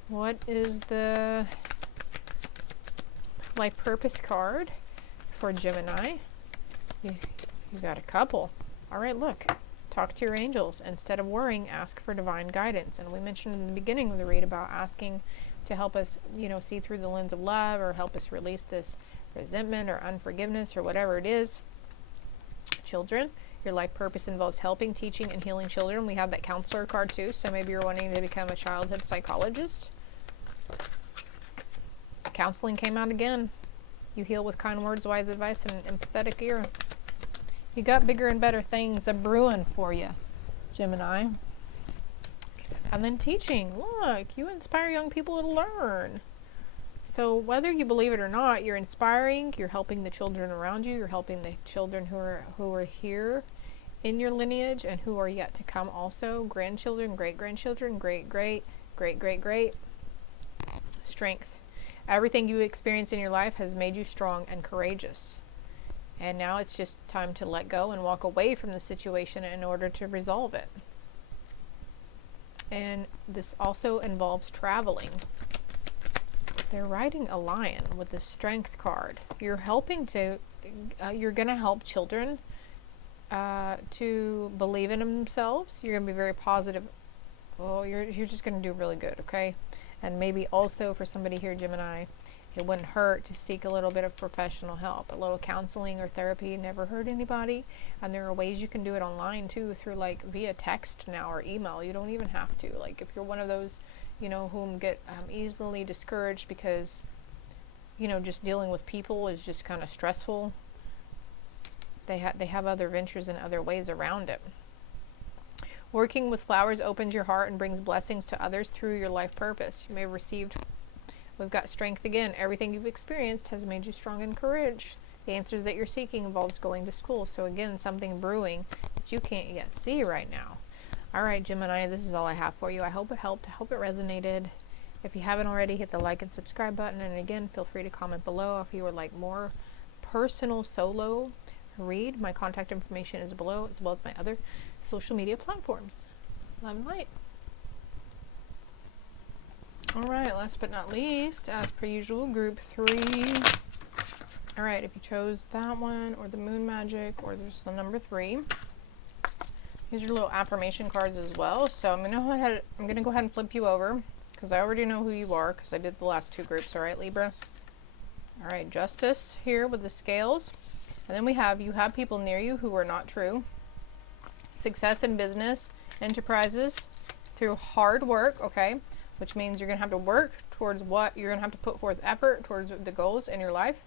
What is the life purpose card for Gemini? You got a couple. All right, look. Talk to your angels. Instead of worrying, ask for divine guidance. And we mentioned in the beginning of the read about asking to help us, you know, see through the lens of love or help us release this resentment or unforgiveness or whatever it is. Children, your life purpose involves helping, teaching, and healing children. We have that counselor card too, so maybe you're wanting to become a childhood psychologist. Counseling came out again. You heal with kind words, wise advice, and an empathetic ear. You got bigger and better things a-brewing for you, Gemini. And then teaching. Look, you inspire young people to learn. So whether you believe it or not, you're inspiring, you're helping the children around you, you're helping the children who are here in your lineage and who are yet to come also. Grandchildren, great-grandchildren, great-great. Strength. Everything you experience in your life has made you strong and courageous. And now it's just time to let go and walk away from the situation in order to resolve it. And this also involves traveling. They're riding a lion with the strength card. You're helping to, you're going to help children to believe in themselves. You're going to be very positive. Oh, you're just going to do really good, okay? And maybe also for somebody here, Gemini, it wouldn't hurt to seek a little bit of professional help. A little counseling or therapy never hurt anybody. And there are ways you can do it online too, through like via text now or email. You don't even have to. Like if you're one of those, you know, whom get easily discouraged because, you know, just dealing with people is just kind of stressful. They have other ventures and other ways around it. Working with flowers opens your heart and brings blessings to others through your life purpose. You may have received. We've got strength again. Everything you've experienced has made you strong and courageous. The answers that you're seeking involves going to school. So again, something brewing that you can't yet see right now. All right, Gemini, this is all I have for you. I hope it helped. I hope it resonated. If you haven't already, hit the like and subscribe button. And again, feel free to comment below if you would like more personal solo read. My contact information is below, as well as my other social media platforms. Love and light. All right, last but not least, as per usual, group 3. All right, if you chose that one or the moon magic or just the number 3, these are little affirmation cards as well. So I'm gonna go ahead and flip you over because I already know who you are because I did the last 2 groups. All right, Libra. All right, Justice here with the scales. And then we have, you have people near you who are not true. Success in business, enterprises, through hard work, okay? Which means you're going to have to work towards what, you're going to have to put forth effort towards the goals in your life,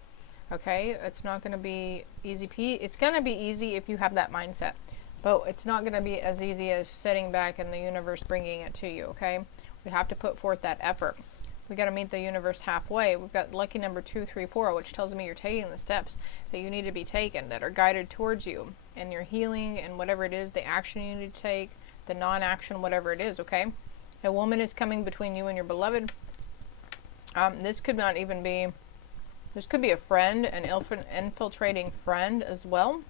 okay? It's not going to be easy. It's going to be easy if you have that mindset. But it's not going to be as easy as sitting back and the universe bringing it to you, okay? We have to put forth that effort. We got to meet the universe halfway. We've got lucky number 2, 3, 4, which tells me you're taking the steps that you need to be taken, that are guided towards you, and your healing and whatever it is, the action you need to take, the non-action, whatever it is, okay? A woman is coming between you and your beloved. This could not even be, this could be a friend, an infiltrating friend as well.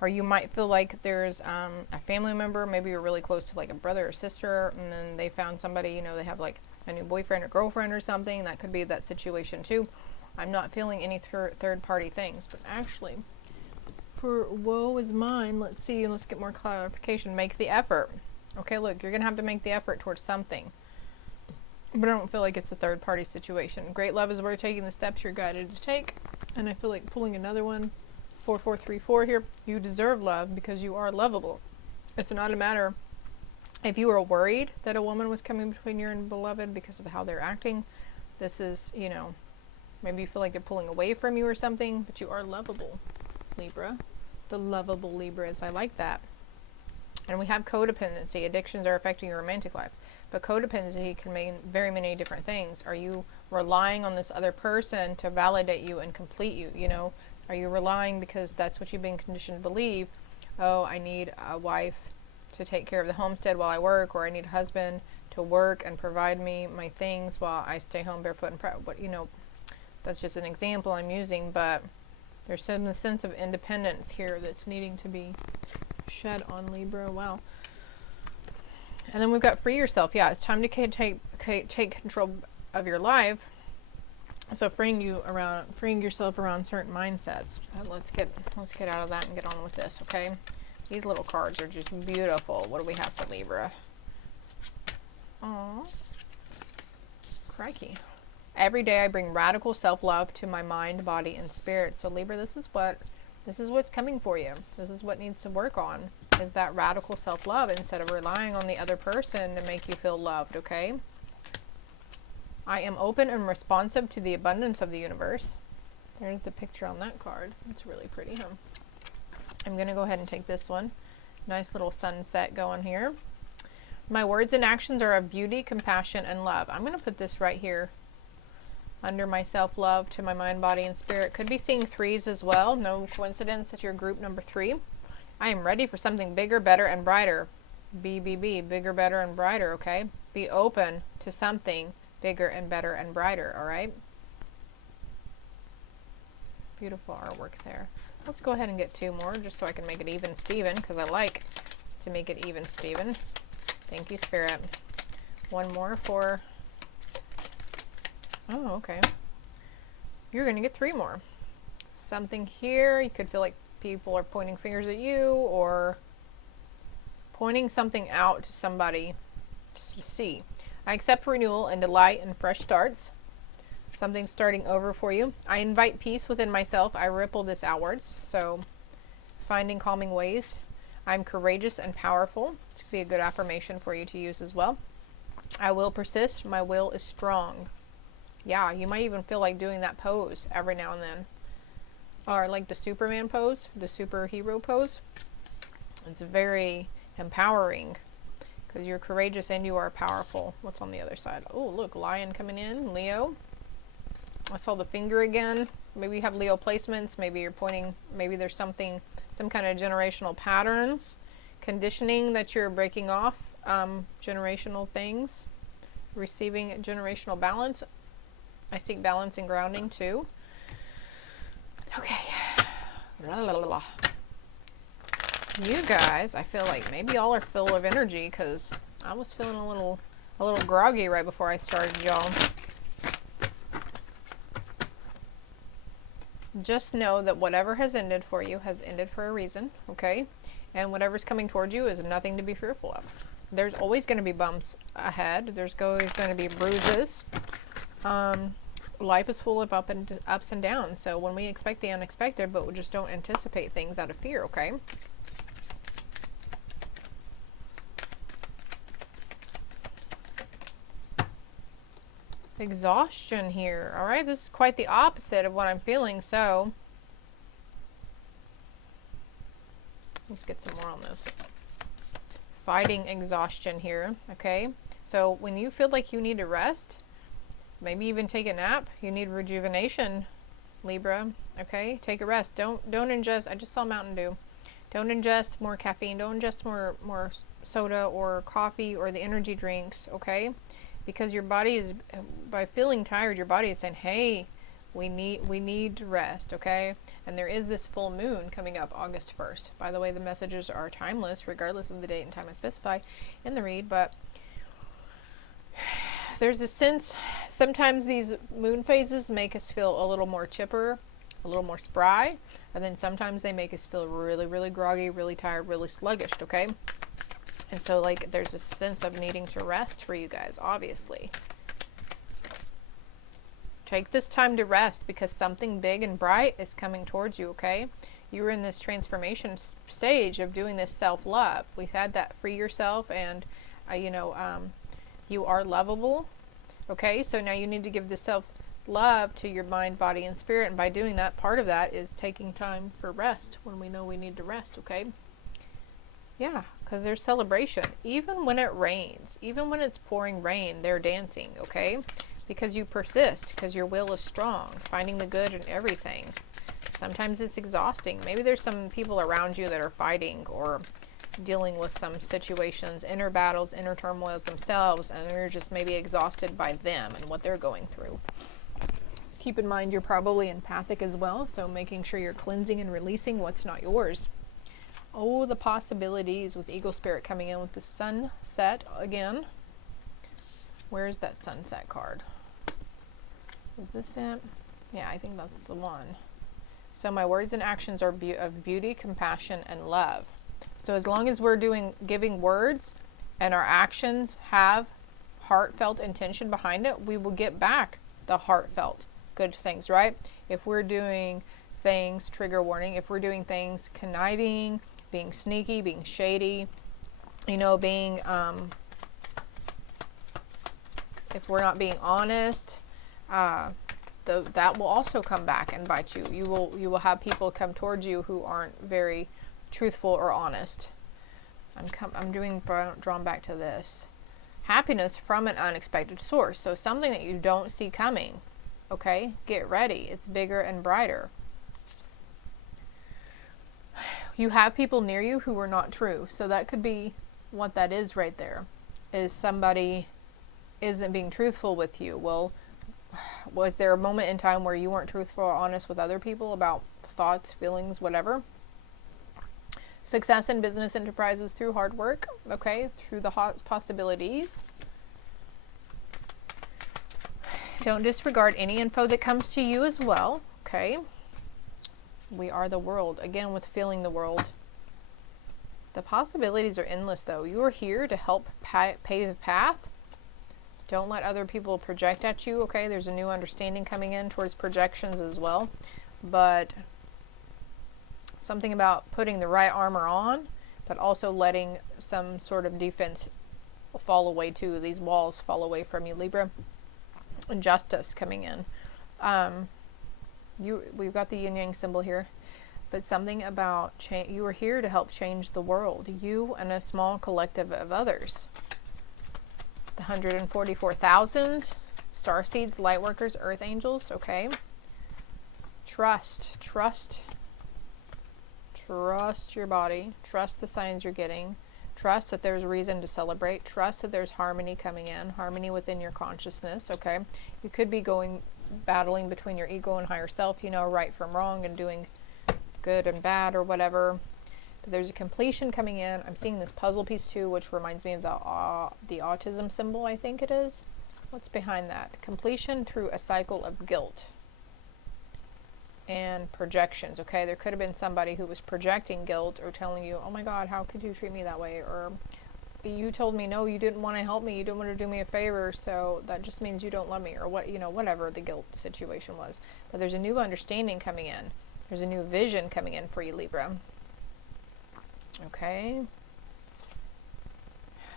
Or you might feel like there's a family member, maybe you're really close to like a brother or sister, and then they found somebody, you know, they have like a new boyfriend or girlfriend or something. That could be that situation too. I'm not feeling any third party things, but actually for woe is mine, let's see, let's get more clarification. Make the effort. Okay, look, you're gonna have to make the effort towards something, but I don't feel like it's a third party situation. Great love is where you're taking the steps you're guided to take. And I feel like pulling another one, 4434 here. You deserve love because you are lovable. It's not a matter if you were worried that a woman was coming between you and beloved because of how they're acting. This is, you know, Maybe you feel like they're pulling away from you or something, but you are lovable, Libra. The lovable Libras. I like that. And we have codependency. Addictions are affecting your romantic life. But codependency can mean very many different things. Are you relying on this other person to validate you and complete you? You know, are you relying because that's what you've been conditioned to believe? Oh, I need a wife to take care of the homestead while I work, or I need a husband to work and provide me my things while I stay home barefoot and proud. But, you know, that's just an example I'm using, but there's some sense of independence here that's needing to be shed on Libra. Wow. And then we've got free yourself. Yeah, it's time to take control of your life. So freeing yourself around certain mindsets. Let's get out of that and get on with this, okay? These little cards are just beautiful. What do we have for Libra? Aww. Crikey. Every day I bring radical self-love to my mind, body, and spirit. So Libra, this is what's coming for you. This is what needs to work on, is that radical self-love instead of relying on the other person to make you feel loved, okay? I am open and responsive to the abundance of the universe. There's the picture on that card. It's really pretty, huh? I'm going to go ahead and take this one. Nice little sunset going here. My words and actions are of beauty, compassion, and love. I'm going to put this right here under my self-love to my mind, body, and spirit. Could be seeing threes as well. No coincidence that you're group number 3. I am ready for something bigger, better, and brighter. BBB, bigger, better, and brighter, okay? Be open to something bigger and better and brighter, all right? Beautiful artwork there. Let's go ahead and get 2 more just so I can make it even Steven, because I like to make it even Steven. Thank you, Spirit. 1 more for... Oh, okay. You're going to get 3 more. Something here. You could feel like people are pointing fingers at you or pointing something out to somebody to see. I accept renewal and delight in fresh starts. Something's starting over for you. I invite peace within myself. I ripple this outwards. So finding calming ways. I'm courageous and powerful. This could be a good affirmation for you to use as well. I will persist. My will is strong. Yeah, you might even feel like doing that pose every now and then. Or like the Superman pose, the superhero pose. It's very empowering because you're courageous and you are powerful. What's on the other side? Oh, look, lion coming in, Leo. I saw the finger again. Maybe you have Leo placements. Maybe you're pointing, maybe there's some kind of generational patterns, conditioning that you're breaking off, generational things, receiving generational balance. I seek balance and grounding too. Okay. La, la, la, la. You guys, I feel like maybe y'all are full of energy because I was feeling a little groggy right before I started, y'all. Just know that whatever has ended for you has ended for a reason, okay? And whatever's coming towards you is nothing to be fearful of. There's always going to be bumps ahead. There's always going to be bruises. Life is full of ups and downs. So when we expect the unexpected, but we just don't anticipate things out of fear, okay? Exhaustion here. All right, this is quite the opposite of what I'm feeling. So let's get some more on this. Fighting exhaustion here. Okay, so when you feel like you need to rest, maybe even take a nap, you need rejuvenation, Libra. Okay, take a rest. Don't ingest. I just saw Mountain Dew. Don't ingest more caffeine. Don't ingest more soda or coffee or the energy drinks. Okay. Because your body is, by feeling tired, your body is saying, hey, we need to rest, okay? And there is this full moon coming up August 1st. By the way, the messages are timeless, regardless of the date and time I specify in the read, but there's a sense, sometimes these moon phases make us feel a little more chipper, a little more spry, and then sometimes they make us feel really, really groggy, really tired, really sluggish, okay? And so, like, there's a sense of needing to rest for you guys, obviously. Take this time to rest because something big and bright is coming towards you, okay? You're in this transformation stage of doing this self-love. We've had that free yourself and, you are lovable, okay? So now you need to give this love to your mind, body, and spirit. And by doing that, part of that is taking time for rest when we know we need to rest, okay? Yeah, because there's celebration. Even when it rains, even when it's pouring rain, they're dancing, okay? Because you persist, because your will is strong, finding the good in everything. Sometimes it's exhausting. Maybe there's some people around you that are fighting or dealing with some situations, inner battles, inner turmoils themselves, and you're just maybe exhausted by them and what they're going through. Keep in mind you're probably empathic as well, so making sure you're cleansing and releasing what's not yours. Oh, the possibilities with Eagle Spirit coming in with the sunset again. Where's that sunset card? Is this it? Yeah, I think that's the one. So my words and actions are of beauty, compassion, and love. So as long as we're giving words and our actions have heartfelt intention behind it, we will get back the heartfelt good things, right? If we're doing things, trigger warning, if we're doing things conniving, being sneaky, being shady, you know, being, if we're not being honest, that will also come back and bite you. You will have people come towards you who aren't very truthful or honest. I'm drawn back to this. Happiness from an unexpected source. So something that you don't see coming. Okay? Get ready. It's bigger and brighter. You have people near you who are not true. So that could be what that is right there. Is somebody isn't being truthful with you. Well, was there a moment in time where you weren't truthful or honest with other people about thoughts, feelings, whatever? Success in business enterprises through hard work, okay, through the possibilities. Don't disregard any info that comes to you as well, okay? We are the world, again with feeling the world. The possibilities are endless though. You are here to help pave the path. Don't let other people project at you, okay? There's a new understanding coming in towards projections as well. But something about putting the right armor on, but also letting some sort of defense fall away too. These walls fall away from you, Libra. And justice coming in. We've got the yin yang symbol here. But something about you are here to help change the world. You and a small collective of others. The 144,000 star seeds, light workers, earth angels, okay? Trust your body. Trust the signs you're getting. Trust that there's reason to celebrate. Trust that there's harmony coming in, harmony within your consciousness, okay? You could be battling between your ego and higher self, you know, right from wrong and doing good and bad or whatever. But there's a completion coming in. I'm seeing this puzzle piece too, which reminds me of the autism symbol, I think it is. What's behind that? Completion through a cycle of guilt and projections, okay? There could have been somebody who was projecting guilt or telling you, oh my God, how could you treat me that way? Or you told me, no, you didn't want to help me, you didn't want to do me a favor, so that just means you don't love me, or what, you know, whatever the guilt situation was. But there's a new understanding coming in. There's a new vision coming in for you, Libra. Okay.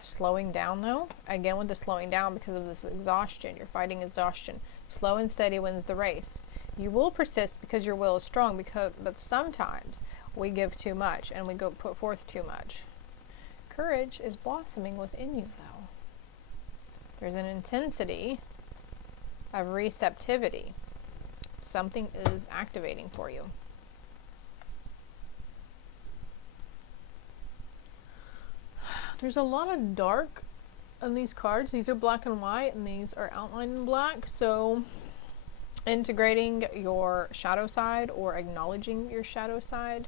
Slowing down though. Again with the slowing down because of this exhaustion. You're fighting exhaustion. Slow and steady wins the race. You will persist because your will is strong, but sometimes we give too much and we put forth too much. Courage is blossoming within you though. There's an intensity of receptivity. Something is activating for you. There's a lot of dark on these cards. These are black and white and these are outlined in black. So integrating your shadow side or acknowledging your shadow side.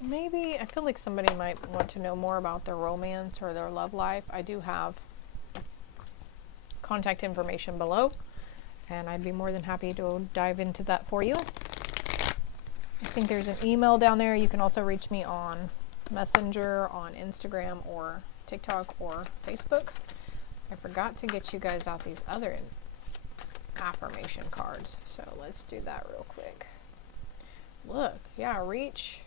Maybe, I feel like somebody might want to know more about their romance or their love life. I do have contact information below, and I'd be more than happy to dive into that for you. I think there's an email down there. You can also reach me on Messenger, on Instagram, or TikTok, or Facebook. I forgot to get you guys out these other affirmation cards, so let's do that real quick. Look, yeah, reach.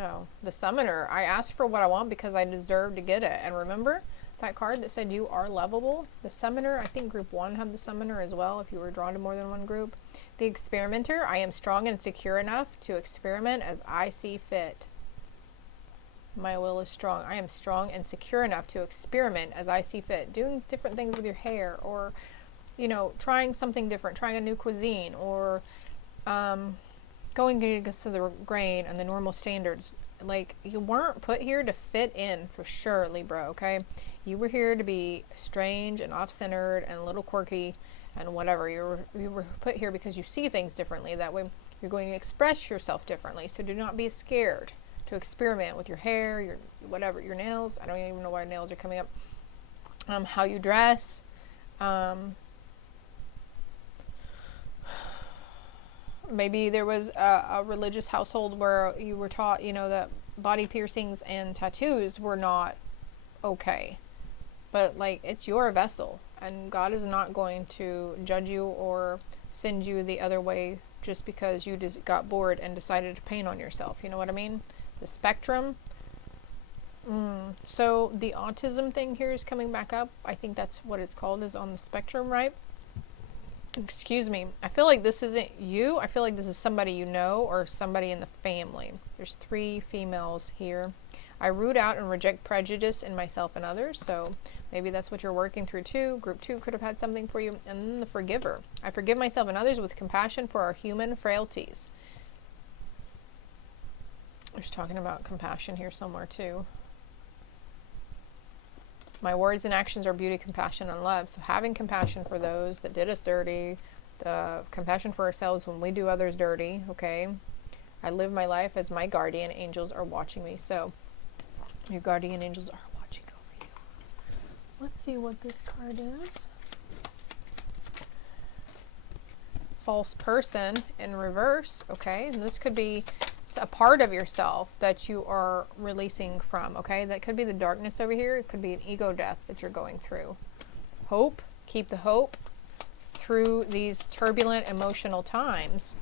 no. The Summoner. I asked for what I want because I deserve to get it. And remember that card that said you are lovable? The Summoner, I think group 1 had the Summoner as well if you were drawn to more than one group. The Experimenter. I am strong and secure enough to experiment as I see fit. My will is strong. I am strong and secure enough to experiment as I see fit. Doing different things with your hair, or, you know, trying something different, trying a new cuisine, or going against the grain and the normal standards. Like, you weren't put here to fit in for sure, Libra, okay? You were here to be strange and off-centered and a little quirky and whatever. You were put here because you see things differently. That way you're going to express yourself differently. So do not be scared to experiment with your hair, your whatever, your nails. I don't even know why nails are coming up. How you dress. Maybe there was a religious household where you were taught, you know, that body piercings and tattoos were not okay. But, like, it's your vessel, and God is not going to judge you or send you the other way just because you just got bored and decided to paint on yourself. You know what I mean? The spectrum. So the autism thing here is coming back up. I think that's what it's called, is on the spectrum, right? Excuse me. I feel like this isn't you. I feel like this is somebody you know or somebody in the family. There's 3 females here. I root out and reject prejudice in myself and others. So maybe that's what you're working through too. Group 2 could have had something for you. And then the forgiver. I forgive myself and others with compassion for our human frailties. There's talking about compassion here somewhere too. My words and actions are beauty, compassion, and love. So having compassion for those that did us dirty, the compassion for ourselves when we do others dirty, okay? I live my life as my guardian angels are watching me. So your guardian angels are watching over you. Let's see what this card is. False person in reverse, okay? And this could be a part of yourself that you are releasing from, okay? That could be the darkness over here. It could be an ego death that you're going through. Hope, keep the hope through these turbulent emotional times.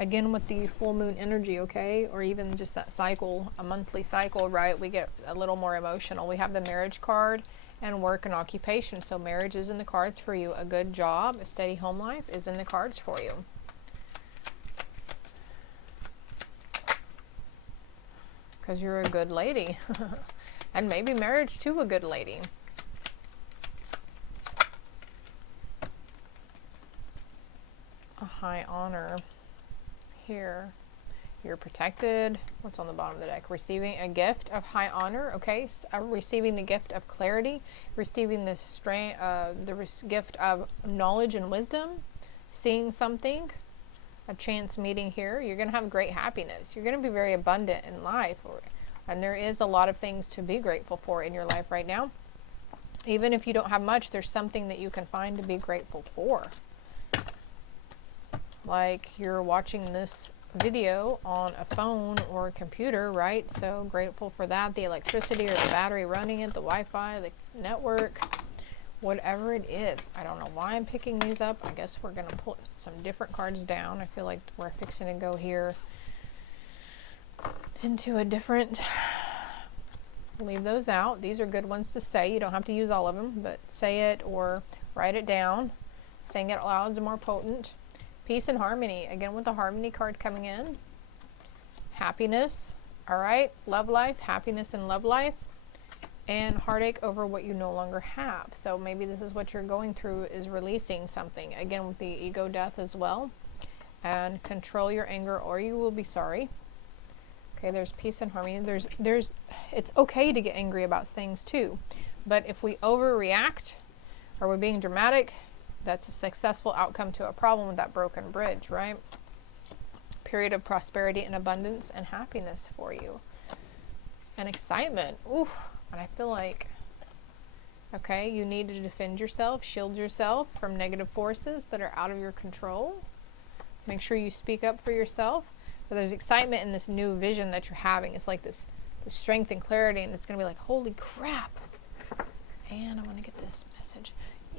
Again, with the full moon energy, okay? Or even just that cycle, a monthly cycle, right? We get a little more emotional. We have the marriage card and work and occupation. So marriage is in the cards for you. A good job, a steady home life is in the cards for you. Because you're a good lady. And maybe marriage to a good lady. A high honor here. You're protected. What's on the bottom of the deck? Receiving a gift of high honor. Okay, so, receiving the gift of clarity. Receiving the gift of knowledge and wisdom. Seeing something. A chance meeting here. You're going to have great happiness. You're going to be very abundant in life. And there is a lot of things to be grateful for in your life right now. Even if you don't have much, there's something that you can find to be grateful for. Like you're watching this video on a phone or a computer, right? So grateful for that. The electricity or the battery running it, the Wi-Fi, the network. Whatever it is. I don't know why I'm picking these up. I guess we're going to pull some different cards down. I feel like we're fixing to go here into a different... Leave those out. These are good ones to say. You don't have to use all of them, but say it or write it down. Saying it out loud is more potent. Peace and harmony. Again, with the harmony card coming in. Happiness. All right. Love life. Happiness and love life. And heartache over what you no longer have. So maybe this is what you're going through, is releasing something. Again, with the ego death as well. And control your anger or you will be sorry. Okay, there's peace and harmony. It's okay to get angry about things too. But if we overreact or we're being dramatic, that's a successful outcome to a problem with that broken bridge, right? Period of prosperity and abundance and happiness for you. And excitement. Oof. And I feel like, okay, you need to defend yourself, shield yourself from negative forces that are out of your control. Make sure you speak up for yourself. But there's excitement in this new vision that you're having. It's like this strength and clarity, and it's going to be like, holy crap. And I want to get this message.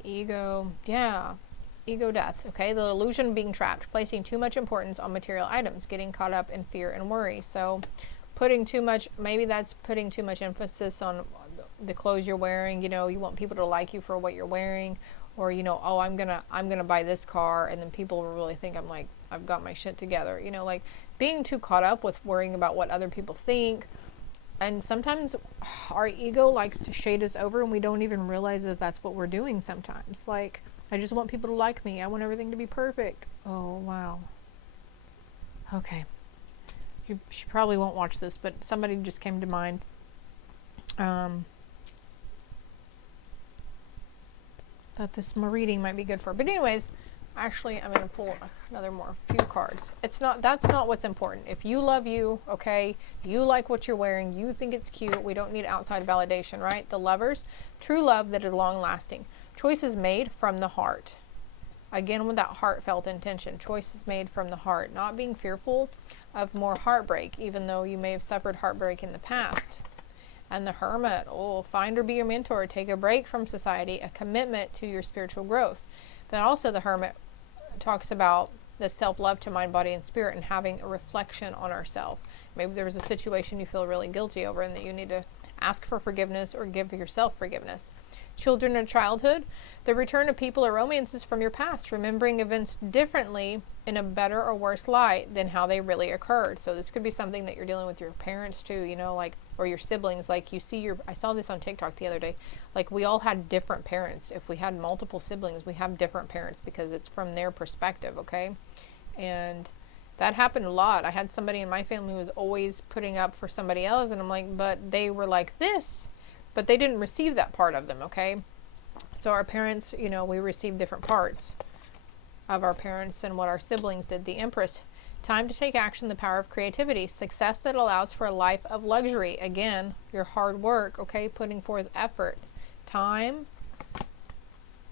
Ego, yeah. Ego death, okay? The illusion of being trapped, placing too much importance on material items, getting caught up in fear and worry. So putting too much, maybe that's putting too much emphasis on the clothes you're wearing. You know, you want people to like you for what you're wearing, or, you know, oh, I'm gonna buy this car, and then people will really think I'm like, I've got my shit together. You know, like being too caught up with worrying about what other people think. And sometimes our ego likes to shade us over, and we don't even realize that that's what we're doing sometimes. Like, I just want people to like me. I want everything to be perfect. Oh, wow. Okay. She probably won't watch this, but somebody just came to mind. That this reading might be good for. But anyways, actually, I'm going to pull another few cards. That's not what's important. If you love you, okay, you like what you're wearing, you think it's cute, we don't need outside validation, right? The Lovers, true love that is long lasting. Choices made from the heart. Again, with that heartfelt intention. Choices made from the heart. Not being fearful of more heartbreak, even though you may have suffered heartbreak in the past. And the Hermit, oh, find or be your mentor. Take a break from society, a commitment to your spiritual growth. But also the Hermit talks about the self-love to mind, body, and spirit, and having a reflection on ourselves. Maybe there was a situation you feel really guilty over and that you need to ask for forgiveness or give yourself forgiveness. Children of childhood, the return of people or romances from your past, remembering events differently in a better or worse light than how they really occurred. So this could be something that you're dealing with your parents too, you know, like, or your siblings. Like, you see I saw this on TikTok the other day, like, we all had different parents. If we had multiple siblings, we have different parents because it's from their perspective, okay? And that happened a lot. I had somebody in my family who was always putting up for somebody else, and I'm like, but they were like this, but they didn't receive that part of them, okay? So our parents, you know, we received different parts of our parents and what our siblings did. The Empress, time to take action, the power of creativity, success that allows for a life of luxury. Again, your hard work, okay, putting forth effort, time,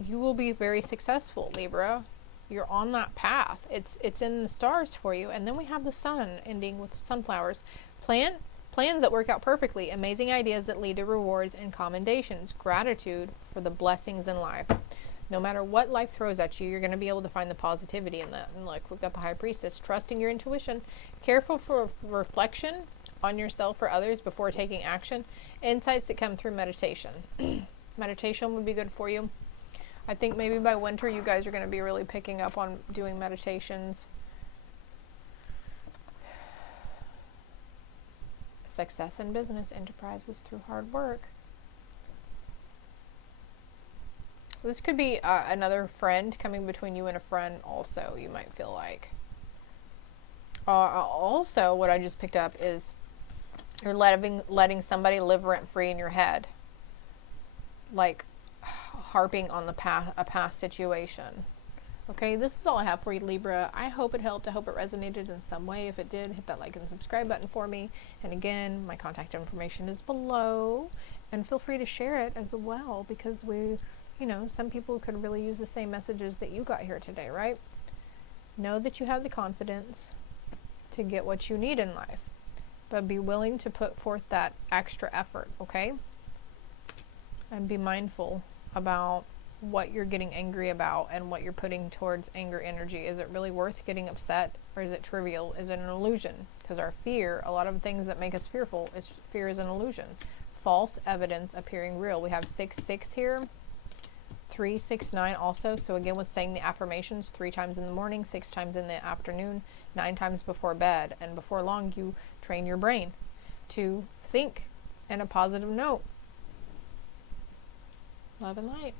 you will be very successful, Libra. You're on that path. It's in the stars for you. And then we have the Sun ending with sunflowers. Plans that work out perfectly, amazing ideas that lead to rewards and commendations, gratitude for the blessings in life. No matter what life throws at you, you're going to be able to find the positivity in that. And look, we've got the High Priestess, trusting your intuition, careful for reflection on yourself or others before taking action, insights that come through meditation. Meditation would be good for you. I think maybe by winter you guys are going to be really picking up on doing meditations. Success in business, enterprises through hard work. This could be another friend coming between you and a friend also, you might feel like. Also, what I just picked up is you're letting somebody live rent-free in your head. Like harping on a past situation. Okay, this is all I have for you, Libra. I hope it helped. I hope it resonated in some way. If it did, hit that like and subscribe button for me. And again, my contact information is below. And feel free to share it as well, because some people could really use the same messages that you got here today, right? Know that you have the confidence to get what you need in life, but be willing to put forth that extra effort, okay? And be mindful about what you're getting angry about and what you're putting towards anger energy. Is it really worth getting upset, or is it trivial? Is it an illusion? Because our fear, a lot of things that make us fearful, fear is an illusion. False evidence appearing real. We have 6-6 here, 3-6-9 also. So again, with saying the affirmations 3 times in the morning, 6 times in the afternoon, 9 times before bed, and before long you train your brain to think in a positive note. Love and light.